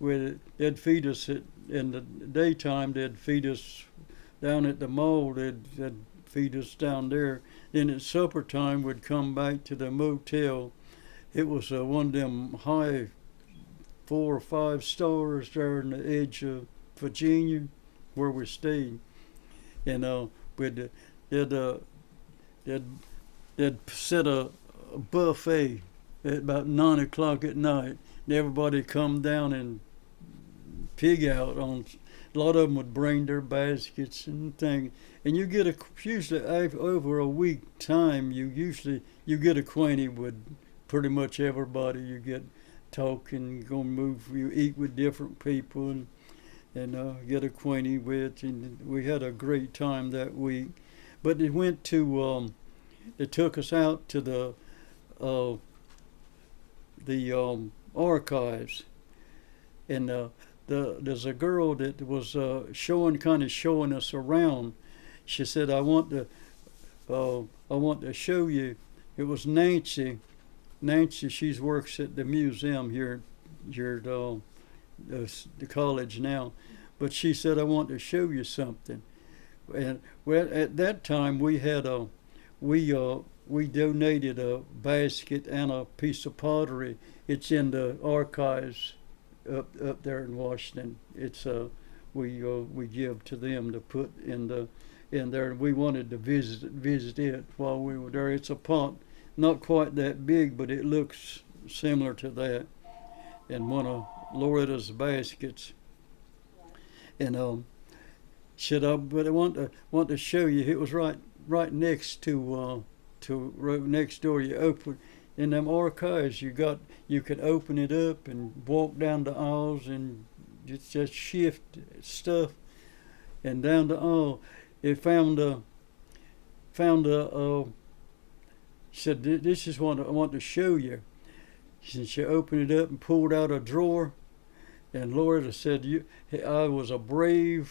They'd feed us in the daytime. They'd feed us down at the mall. They'd feed us down there. Then at supper time, we'd come back to the motel. It was one of them high 4 or 5 stars there on the edge of Virginia, where we stayed. And they'd set a buffet at about 9 o'clock at night, and everybody come down and pig out on. A lot of them would bring their baskets and things, and you get usually over a week time. You get acquainted with pretty much everybody. You get talking, you eat with different people, and get acquainted with. And we had a great time that week. But it went to they took us out to the archives, and there's a girl that was showing us around. She said, I want to show you. It was Nancy. She works at the museum here at the college now, but she said, I want to show you something. And at that time we had we donated a basket and a piece of pottery. It's in the archives up there in Washington. It's we give to them to put in there. We wanted to visit it while we were there. It's a pot, not quite that big, but it looks similar to that. And one of Loretta's baskets. And but I want to show you. It was right next to next door. You open in them archives. You could open it up and walk down the aisles and just shift stuff. And down the aisle, it found a. She said, "This is what I want to show you." She opened it up and pulled out a drawer. And Loretta said, I was a brave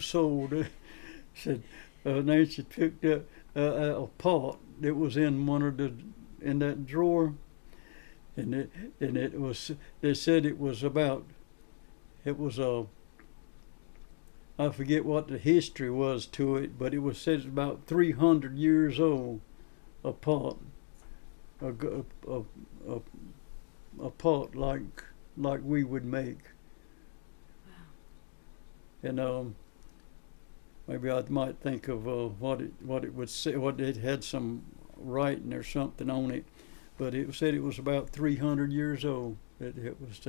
soul. Said, Nancy picked up a pot that was in in that drawer, and it was. They said it was I forget what the history was to it, but it was said it's about 300 years old. A pot, a pot like we would make. And maybe I might think of what it would say, what it had some writing or something on it, but it said it was about 300 years old. That it was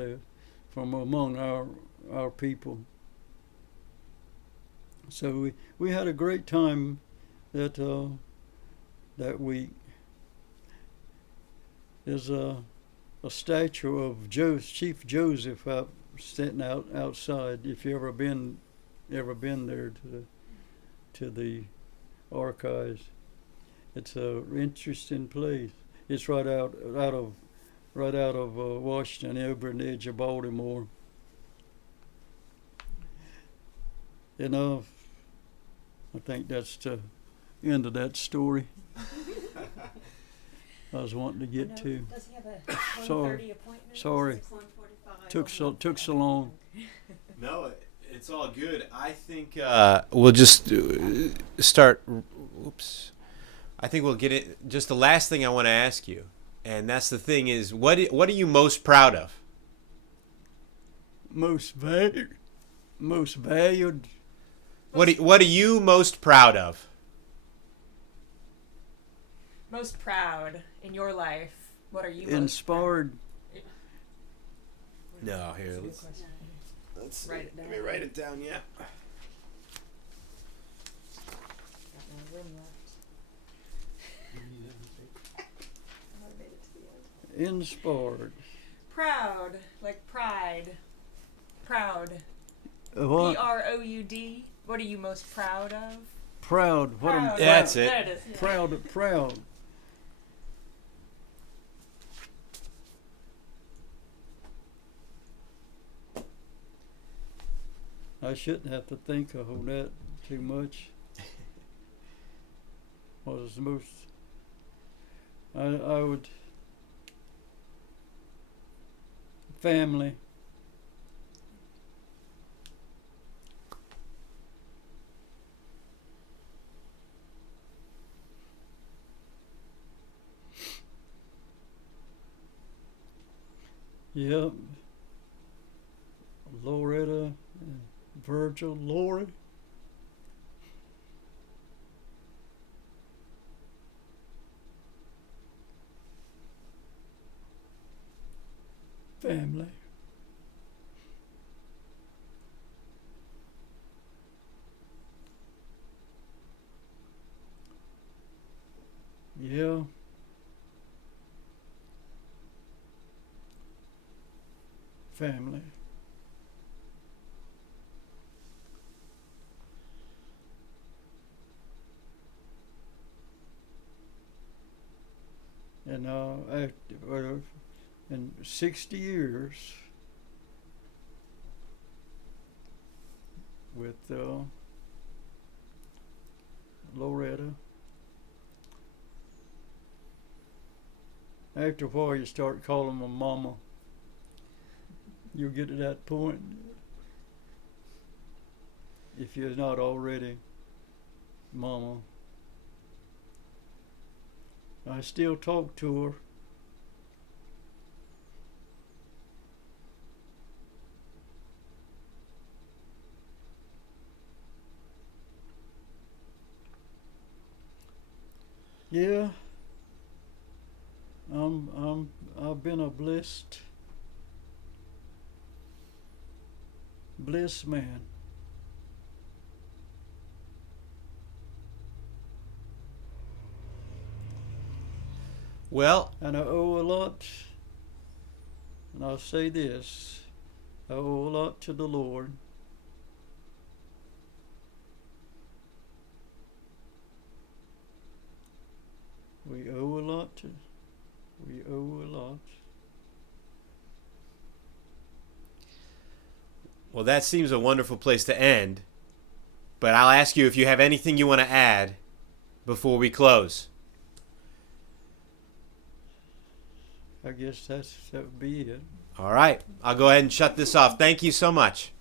from among our people. So we had a great time that week. There's a statue of Chief Joseph out sitting outside. If you ever been there to the archives, it's a interesting place. It's right out of Washington, over on the edge of Baltimore. I think that's the end of that story. I was wanting to get to. Does he have a 1:30 appointment? Sorry. Took so long. No, it's all good. I think we'll just start. Oops. I think we'll get it. Just the last thing I want to ask you, and that's the thing is, what are you most proud of? Most valued. What are you most proud of? Most proud in your life. What are you Inspired. No, here. Let's Write it down. Let me write it down. Yeah. Got no room left. Inspired. Proud, like pride. Proud. What? Proud. What are you most proud of? Proud. What am Proud. Yeah, that's it. There it is. Yeah. Proud. I shouldn't have to think of that too much. What is the most? I would. Family. Yep. Loretta, Virgil, Lori. Family. Yeah. Family. And in 60 years with Loretta. After a while, you start calling them mama. You'll get to that point if you're not already mama. I still talk to her. Yeah. I've been a blessed man. Well, And I owe a lot, and I'll say this, I owe a lot to the Lord. We owe a lot. Well, that seems a wonderful place to end. But I'll ask you if you have anything you want to add before we close. I guess that would be it. All right. I'll go ahead and shut this off. Thank you so much.